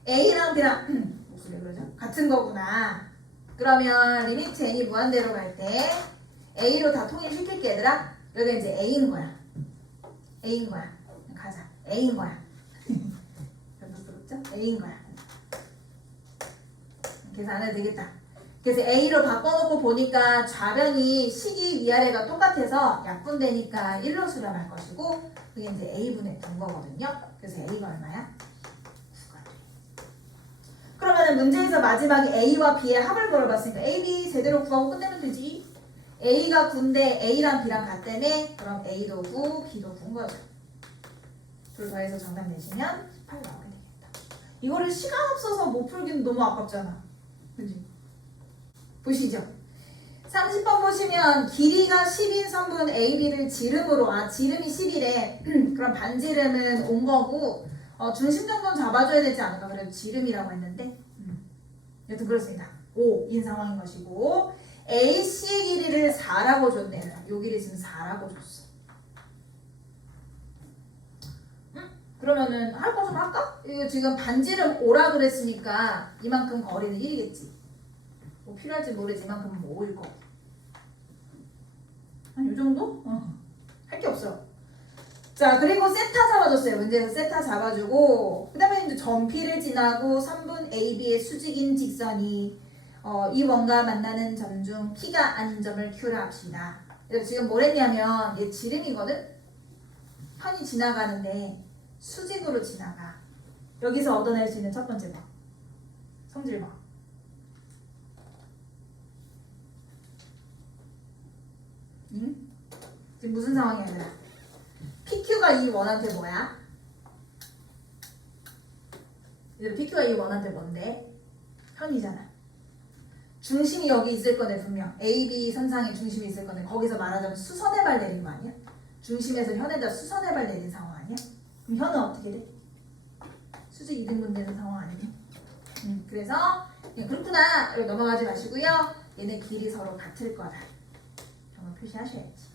A랑 B랑 목소리 왜 그러죠? 같은 거구나. 그러면 리미트 n이 무한대로 갈 때 A로 다 통일시킬게 얘들아. 여기가 이제 A인 거야. A인 거야. 가자. A인 거야. 부끄럽죠? A인 거야. 계산 안 해도 되겠다. 그래서 A로 바꿔놓고 보니까 좌변이 식이 위아래가 똑같아서 약분되니까 1로 수렴할 것이고 그게 이제 A분의 2인 거거든요. 그래서 A가 얼마야? 9가 돼. 그러면 문제에서 마지막에 A와 B의 합을 물어봤으니까 A, B 제대로 구하고 끝내면 되지. A가 9인데 A랑 B랑 같다며 그럼 A도 9, B도 9인 거죠. 둘 더해서 정답 내시면 18 나오게 되겠다. 이거를 시간 없어서 못 풀기는 너무 아깝잖아. 그치? 보시죠. 30번 보시면 길이가 10인 선분 AB를 지름으로 지름이 10이래. 그럼 반지름은 온 거고 중심 정도는 잡아줘야 되지 않을까? 그래도 지름이라고 했는데 여튼 그렇습니다. 5인 상황인 것이고 AC의 길이를 4라고 줬네. 요 길이 지금 4라고 줬어. 그러면은 할 거 좀 할까? 이거 지금 반지름 5라 그랬으니까 이만큼 거리는 1이겠지. 뭐 필요할지 모르지만 그럼 뭐 5일 거. 한 요 정도? 할 게 없어. 자, 그리고 세타 잡아줬어요. 문제에서 세타 잡아주고 그 다음에 이제 점P를 지나고 3분 AB의 수직인 직선이 이 원과 만나는 점 중 P가 아닌 점을 Q라 합시다. 그래서 지금 뭘 했냐면 얘 지름이거든? 편이 지나가는데 수직으로 지나가. 여기서 얻어낼 수 있는 첫 번째 법. 성질법. 지금 무슨 상황이야 얘들아? PQ가 이 원한테 뭐야? 얘들아 PQ가 이 원한테 뭔데? 편이잖아. 중심이 여기 있을 거네 분명. AB 선상에 중심이 있을 거네. 거기서 말하자면 수선의 발 내린 거 아니야? 중심에서 현에다 수선의 발 내린 상황 아니야? 그럼 현은 어떻게 돼? 수직 이등분 되는 상황 아니냐? 그래서 그냥 그렇구나 이렇게 넘어가지 마시고요. 얘네 길이 서로 같을 거다. 정말 표시하셔야지.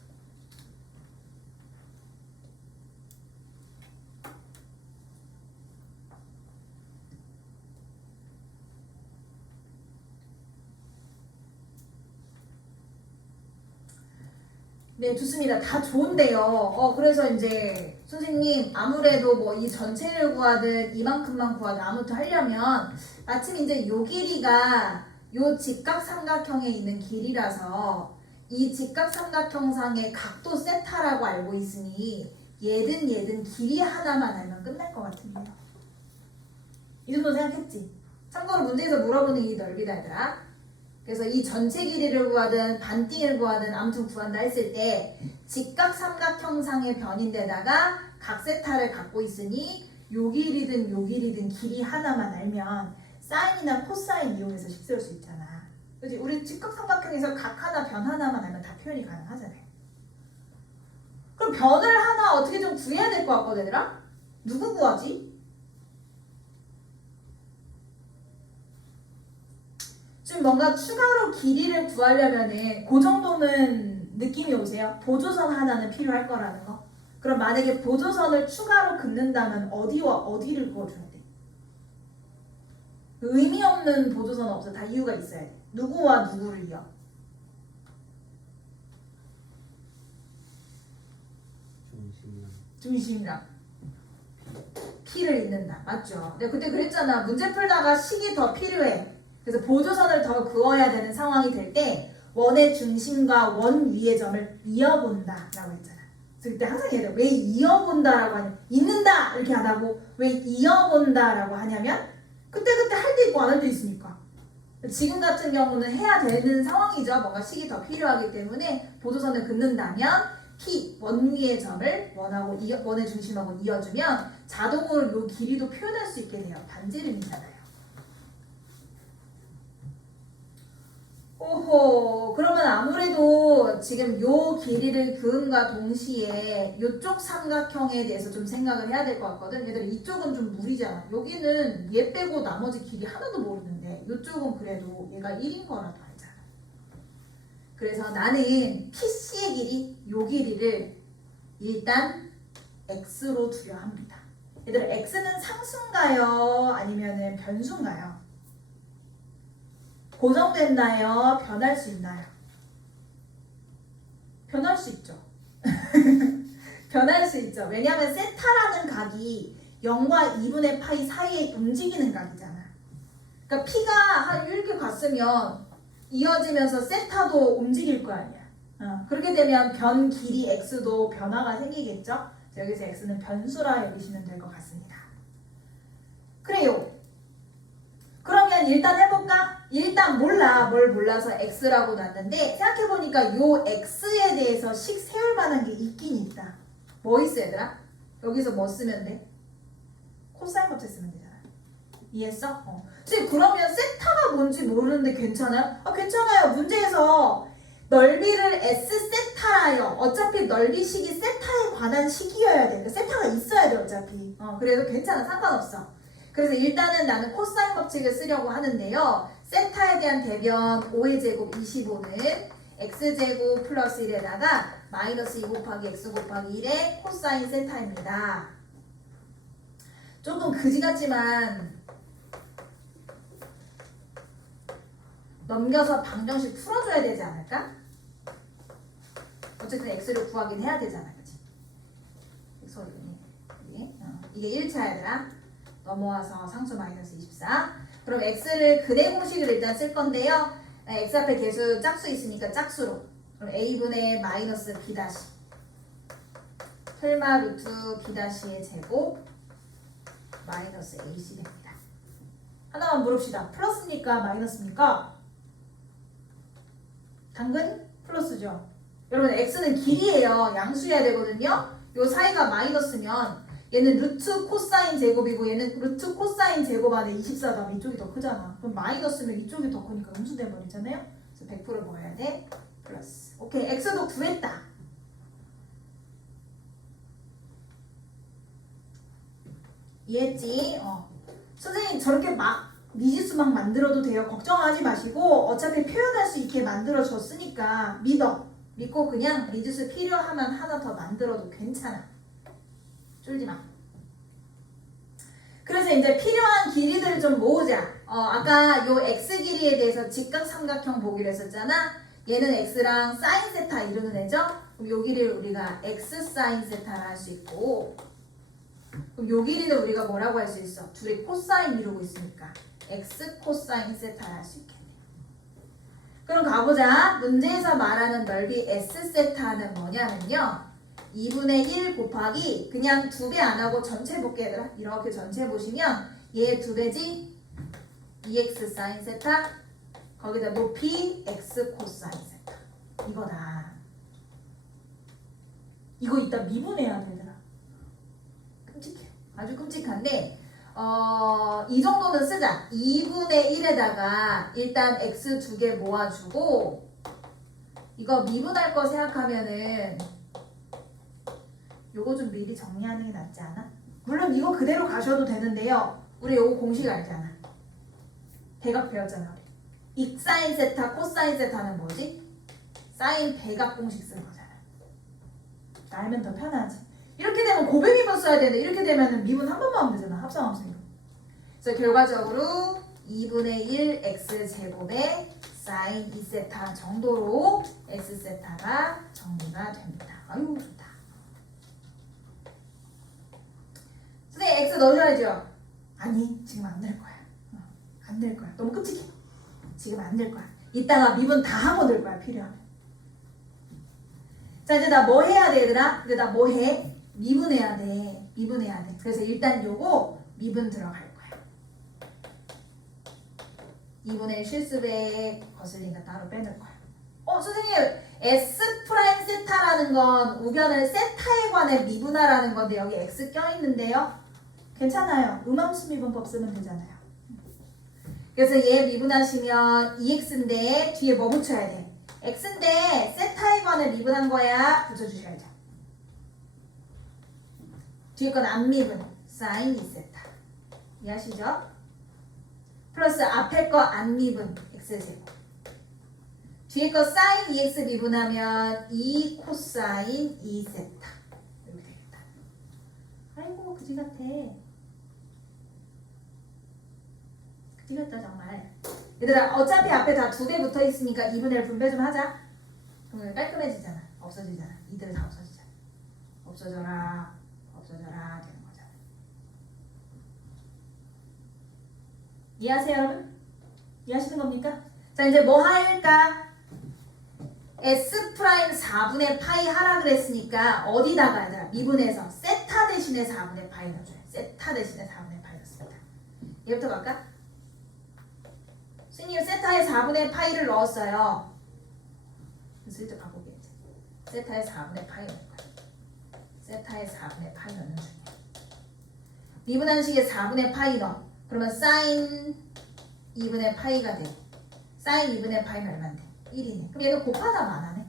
네, 좋습니다. 다 좋은데요. 그래서 이제 선생님 아무래도 뭐 이 전체를 구하든 이만큼만 구하든 아무튼 하려면 마침 이제 요 길이가 요 직각삼각형에 있는 길이라서 이 직각삼각형상의 각도 세타라고 알고 있으니 얘든 길이 하나만 알면 끝날 것 같은데요. 이 정도 생각했지? 참고로 문제에서 물어보는 이 넓이다 얘들아. 그래서 이 전체 길이를 구하든 반띵을 구하든 아무튼 구한다 했을 때 직각삼각형상의 변인데다가 각세타를 갖고 있으니 요 길이든 길이 하나만 알면 사인이나 코사인 이용해서 식 세울 수 있잖아. 그렇지? 우리 직각삼각형에서 각 하나 변 하나만 알면 다 표현이 가능하잖아요. 그럼 변을 하나 어떻게 좀 구해야 될 것 같거든 얘들아? 누구 구하지? 좀 뭔가 추가로 길이를 구하려면은 그 정도는 느낌이 오세요? 보조선 하나는 필요할 거라는 거. 그럼 만약에 보조선을 추가로 긋는다면 어디와 어디를 그어줘야 돼? 의미 없는 보조선은 없어. 다 이유가 있어야 돼. 누구와 누구를 이어? 중심이랑 P를 잇는다. 맞죠? 내가 그때 그랬잖아. 문제 풀다가 식이 더 필요해. 그래서 보조선을 더 그어야 되는 상황이 될 때 원의 중심과 원 위의 점을 이어본다 라고 했잖아. 그래서 그때 항상 얘기해요. 왜 이어본다 라고 하냐, 잇는다 이렇게 안 하고 왜 이어본다 라고 하냐면 그때그때 할 때 있고 안 할 때 있으니까. 지금 같은 경우는 해야 되는 상황이죠. 뭔가 식이 더 필요하기 때문에 보조선을 긋는다면 P 원위의 점을 원의 중심하고 이어주면 자동으로 이 길이도 표현할 수 있게 돼요. 반지름이잖아요. 오호, 그러면 아무래도 지금 요 길이를 그음과 동시에 요쪽 삼각형에 대해서 좀 생각을 해야 될 것 같거든. 얘들아, 이쪽은 좀 무리잖아. 여기는 얘 빼고 나머지 길이 하나도 모르는데 요쪽은 그래도 얘가 1인 거라도 알잖아. 그래서 나는 PC의 길이, 요 길이를 일단 X로 두려 합니다. 얘들아, X는 상수인가요? 아니면 변수인가요? 고정됐나요? 변할 수 있나요? 변할 수 있죠. 변할 수 있죠. 왜냐하면 세타라는 각이 0과 2분의 파이 사이에 움직이는 각이잖아. 그러니까 P가 한 이렇게 갔으면 이어지면서 세타도 움직일 거 아니야. 그렇게 되면 변 길이 X도 변화가 생기겠죠. 여기서 X는 변수라 여기시면 될 것 같습니다. 그래요. 그러면 일단 해볼까? 일단 몰라. 뭘 몰라서 X라고 놨는데 생각해보니까 요 X에 대해서 식 세울 만한 게 있긴 있다. 뭐 있어 얘들아? 여기서 뭐 쓰면 돼? 코사인 법칙 쓰면 되잖아. 이해했어? 선생님 그러면 세타가 뭔지 모르는데 괜찮아요? 괜찮아요. 문제에서 넓이를 S 세타라요. 어차피 넓이식이 세타에 관한 식이어야 돼. 세타가 있어야 돼 어차피. 그래서 괜찮아. 상관없어. 그래서 일단은 나는 코사인 법칙을 쓰려고 하는데요. 세타에 대한 대변 5의 제곱 25는 x제곱 플러스 1에다가 마이너스 2 곱하기 x 곱하기 1의 코사인 세타입니다. 조금 그지 같지만 넘겨서 방정식 풀어줘야 되지 않을까? 어쨌든 x를 구하긴 해야 되잖아. 그치? 이게 1차 얘들아. 넘어와서 상수 마이너스 24. 그럼 x를 근의 공식을 일단 쓸 건데요. x 앞에 계수 짝수 있으니까 짝수로. 그럼 a분의 마이너스 b 다시 설마 루트 b 다시의 제곱 마이너스 ac 됩니다. 하나만 물읍시다. 플러스니까 마이너스입니까? 당근 플러스죠. 여러분 x는 길이에요. 양수해야 되거든요. 요 사이가 마이너스면 얘는 루트 코사인 제곱이고 얘는 루트 코사인 제곱 안에 24 다음에 이쪽이 더 크잖아. 그럼 마이너스면 이쪽이 더 크니까 음수돼 버리잖아요. 그래서 100% 뭐여야 돼? 플러스. 오케이, x도 구했다. 이해했지? 선생님 저렇게 막 미지수 막 만들어도 돼요. 걱정하지 마시고 어차피 표현할 수 있게 만들어줬으니까 믿고 그냥 미지수 필요하면 하나 더 만들어도 괜찮아. 쫄지 마. 그래서 이제 필요한 길이들을 좀 모으자. 아까 요 x 길이에 대해서 직각삼각형 보기로 했었잖아. 얘는 x랑 사인 세타 이루는 애죠. 그럼 요 길이를 우리가 x 사인 세타라 할 수 있고, 그럼 요 길이는 우리가 뭐라고 할 수 있어? 둘이 코사인 이루고 있으니까 x 코사인 세타라 할 수 있겠네. 그럼 가보자. 문제에서 말하는 넓이 s 세타는 뭐냐면요. 2분의 1 곱하기 그냥 2배 안 하고 전체 볼게 얘들아. 이렇게 전체 보시면 얘 2배지 2x 사인 세타 거기다 높이 x 코사인 세타 이거다. 이거 이따 미분해야 돼 얘들아. 끔찍해. 아주 끔찍한데 이 정도는 쓰자. 2분의 1에다가 일단 x 2개 모아주고 이거 미분할 거 생각하면은 요거 좀 미리 정리하는 게 낫지 않아? 물론 이거 그대로 가셔도 되는데요. 우리 요거 공식 알잖아. 대각 배웠잖아. 우리. 익사인 세타, 코사인 세타는 뭐지? 사인 대각 공식 쓰는 거잖아. 알면 더 편하지. 이렇게 되면 고배미분 써야 되는데 이렇게 되면 미분 한 번만 하면 되잖아. 합성함수로. 그래서 결과적으로 2분의 1 x제곱에 사인 2세타 정도로 x세타가 정리가 됩니다. 아유 좋다. 선생님 x 넣어줘야죠. 아니 지금 안 될 거야. 안 될 거야. 너무 끔찍해. 지금 안 될 거야. 이따가 미분 다 하고 될 거야 필요하면. 자 이제 나 뭐 해야 돼 얘들아? 이제 나 뭐 해? 미분해야 돼. 미분해야 돼. 그래서 일단 요거 미분 들어갈 거야. 2분의 1 실수배 거슬린 거 따로 빼놓을 거야. 선생님 S 프라임 세타라는 건 우변을 세타에 관해 미분하라는 건데 여기 X 껴있는데요. 괜찮아요. 음함수 미분법 쓰면 되잖아요. 그래서 얘 미분하시면 2x인데 뒤에 뭐 붙여야 돼? x인데 세타에 관해 미분한 거야. 붙여주셔야죠. 뒤에 건 안 미분. 사인 2세타. 이해하시죠? 플러스 앞에 거 안 미분. x제곱. 뒤에 거 사인 2x 미분하면 2 코사인 2세타. 이렇게 되겠다. 아이고 그지 같아. 그지 같다 정말. 얘들아 어차피 앞에 다 2개 붙어 있으니까 2분의 1 분배 좀 하자. 그러면 깔끔해지잖아. 없어지잖아. 이들 다 없어지잖아. 없어져라. 없어져라 되는 거잖아. 이해하세요 여러분? 이해하시는 겁니까? 자 이제 뭐 할까? S 프라임 4분의 파이 하라 그랬으니까 어디다가 얘들아 미분해서 세타 대신에 4분의 파이 넣어줘요. 세타 대신에 4분의 파이 넣습니다. 얘부터 갈까? 선생님 세타에 4분의 파이를 넣었어요. 슬쩍 가보겠지. 세타에 4분의 파이 넣을 거야. 세타에 4분의 파이 넣는 중이야. 미분한 식에 4분의 파이 넣어. 그러면 사인 2분의 파이가 돼. 사인 2분의 파이는 얼마인데? 1이네. 그럼 얘가 곱하다 만하네.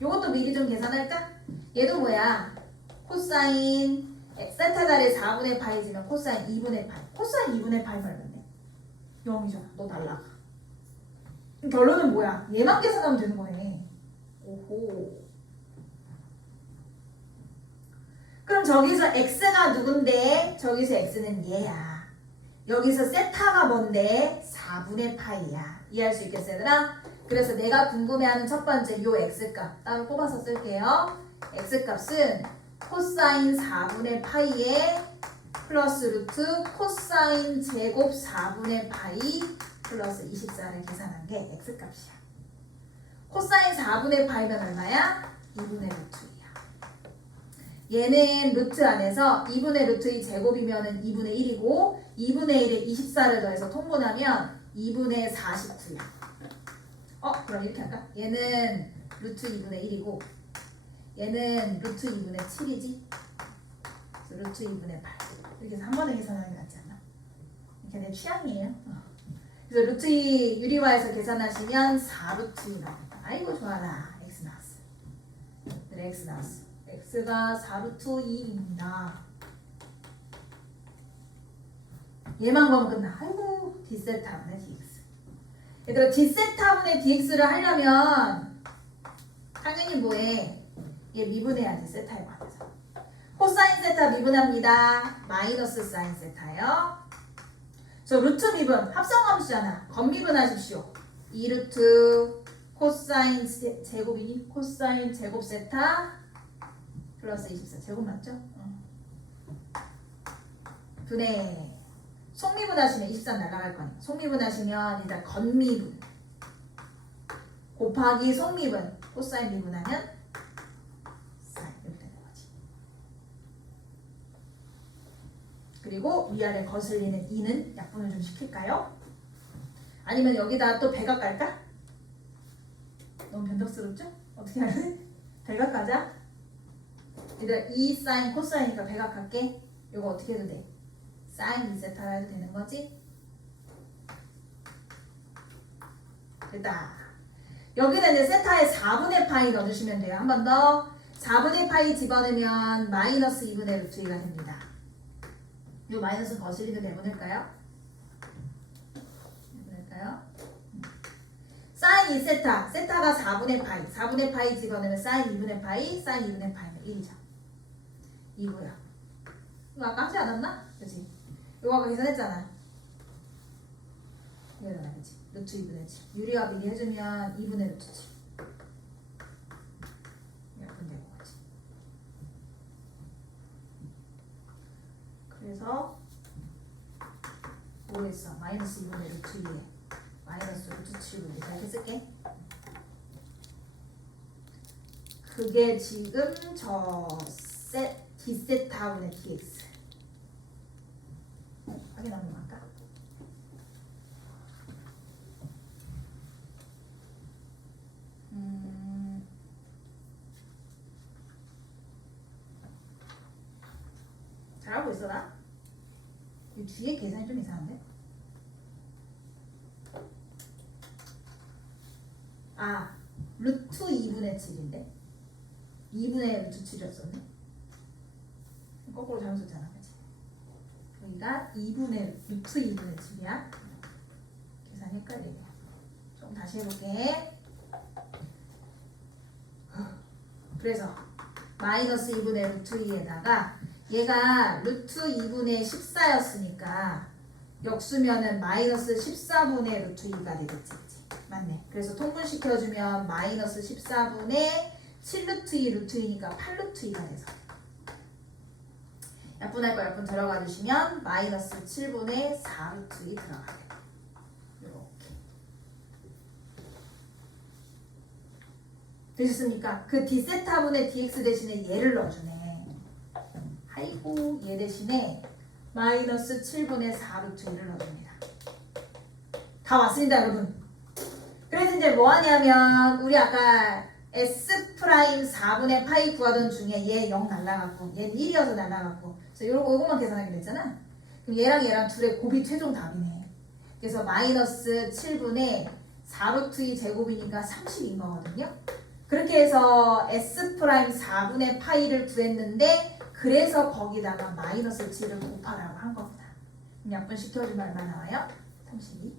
요것도 미리 좀 계산할까? 얘도 뭐야? 코사인 세타 자리에 4분의 파이지면 코사인 2분의 파이. 코사인 2분의 파이가 얼마인데? 0이잖아. 너 날라가. 그럼 결론은 뭐야? 얘만 계산하면 되는 거네. 오호. 그럼 저기서 x가 누군데? 저기서 x는 얘야. 여기서 세타가 뭔데? 4분의 파이야. 이해할 수 있겠어요, 얘들아? 그래서 내가 궁금해하는 첫 번째 요 x값 따로 뽑아서 쓸게요. x값은 코사인 4분의 파이에 플러스 루트 코사인 제곱 4분의 파이 플러스 24를 계산한 게 x값이야. 코사인 4분의 파이면 얼마야? 2분의 루트 2야. 얘는 루트 안에서 2분의 루트 2 제곱이면 2분의 1이고 2분의 1에 24를 더해서 통분하면 2분의 49야. 그럼 이렇게 할까? 얘는 루트 2분의 1이고 얘는 루트 2분의 7이지? 그래서 루트 2분의 8 이렇게 해서 한 번에 계산하는 게 낫지 않나? 이렇게 내 취향이에요. 그래서 루트 2 유리화해서 계산하시면 4루트 2 나옵니다. 아이고 좋아라. x 나왔어. 그래 x 나왔어. x가 4루트 2입니다. 얘만 보면 끝나. 아이고 d세타분의 dx. 얘들아 d세타분의 dx를 하려면 당연히 뭐해? 얘 미분해야지. 세타에 관해서. 코사인 세타 미분합니다. 마이너스 사인 세타요. 저 루트 미분 합성함수잖아. 겉미분하십시오. 2루트 코사인 제곱이니? 코사인 제곱 세타 플러스 24 제곱 맞죠? 분의 속미분 하시면 24 날아갈 거니까 속미분 하시면 일단 겉미분 곱하기 속미분 코사인 미분하면 사인 이렇게 되는 거지. 그리고 위아래 거슬리는 2는 약분을 좀 시킬까요? 아니면 여기다 또 배각 깔까? 너무 변덕스럽죠? 어떻게 하지? 배각 가자. 얘들아 2 사인 코사인이니까 배각할게. 이거 어떻게 해도 돼? 사인 2세타라 해도 되는 거지? 됐다. 여기는 이제 세타에 4분의 파이 넣어주시면 돼요. 한 번 더. 4분의 파이 집어넣으면 마이너스 2분의 루트 2가 됩니다. 이 마이너스 거슬리면 내보낼까요? 내보낼까요? 사인 2세타. 세타가 4분의 파이. 4분의 파이 집어넣으면 사인 2분의 파이. 사인 2분의 파이는 1이죠. 이거야. 이거 아까 하지 않았나? 그치? 이거 아까 계산했잖아. 이거잖아, 그치? 루트 2분의 7. 유리화 미리 해주면 2분의 루트 7. 이렇게 되는 거지. 그래서 뭐 했어? 마이너스 2분의 루트 2에 마이너스 루트 7을 이렇게 쓸게. 그게 지금 저 d세타분의 dx. 확인 한번 할까? 있어 나? 이 뒤에 계산이 좀 이상한데? 아, 루트 2분의 7인데? 2분의 루트 7이었었네? 거꾸로 잘못 썼잖아, 그치? 여기가 2분의, 루트 2분의 7이야. 계산 헷갈리네. 좀 다시 해볼게. 그래서 마이너스 2분의 루트 2에다가 얘가 루트 2분의 14였으니까 역수면은 마이너스 14분의 루트 2가 되겠지. 그치? 맞네. 그래서 통분시켜주면 마이너스 14분의 7루트 2 루트 2니까 8루트 2가 돼서 약분할 거 약분 들어가 주시면 마이너스 7분의 4루트 2 들어가게 돼. 이렇게 되셨습니까? 그 d세타분의 dx 대신에 얘를 넣어주네. 아이고 얘 대신에 마이너스 7분의 4루트 2를 넣어줍니다. 다 왔습니다 여러분. 그래서 이제 뭐 하냐면 우리 아까 S 프라임 4분의 파이 구하던 중에 얘 0 날라갔고 얘는 1이어서 날라갔고 그래서 요것만 계산하기로 했잖아. 그럼 얘랑 둘의 곱이 최종 답이네. 그래서 마이너스 7분의 4루트 2 제곱이니까 30인 거거든요. 그렇게 해서 S 프라임 4분의 파이를 구했는데 그래서 거기다가 마이너스 7을 곱하라고 한 겁니다. 그럼 약분 시켜주면 얼마 나와요? 32.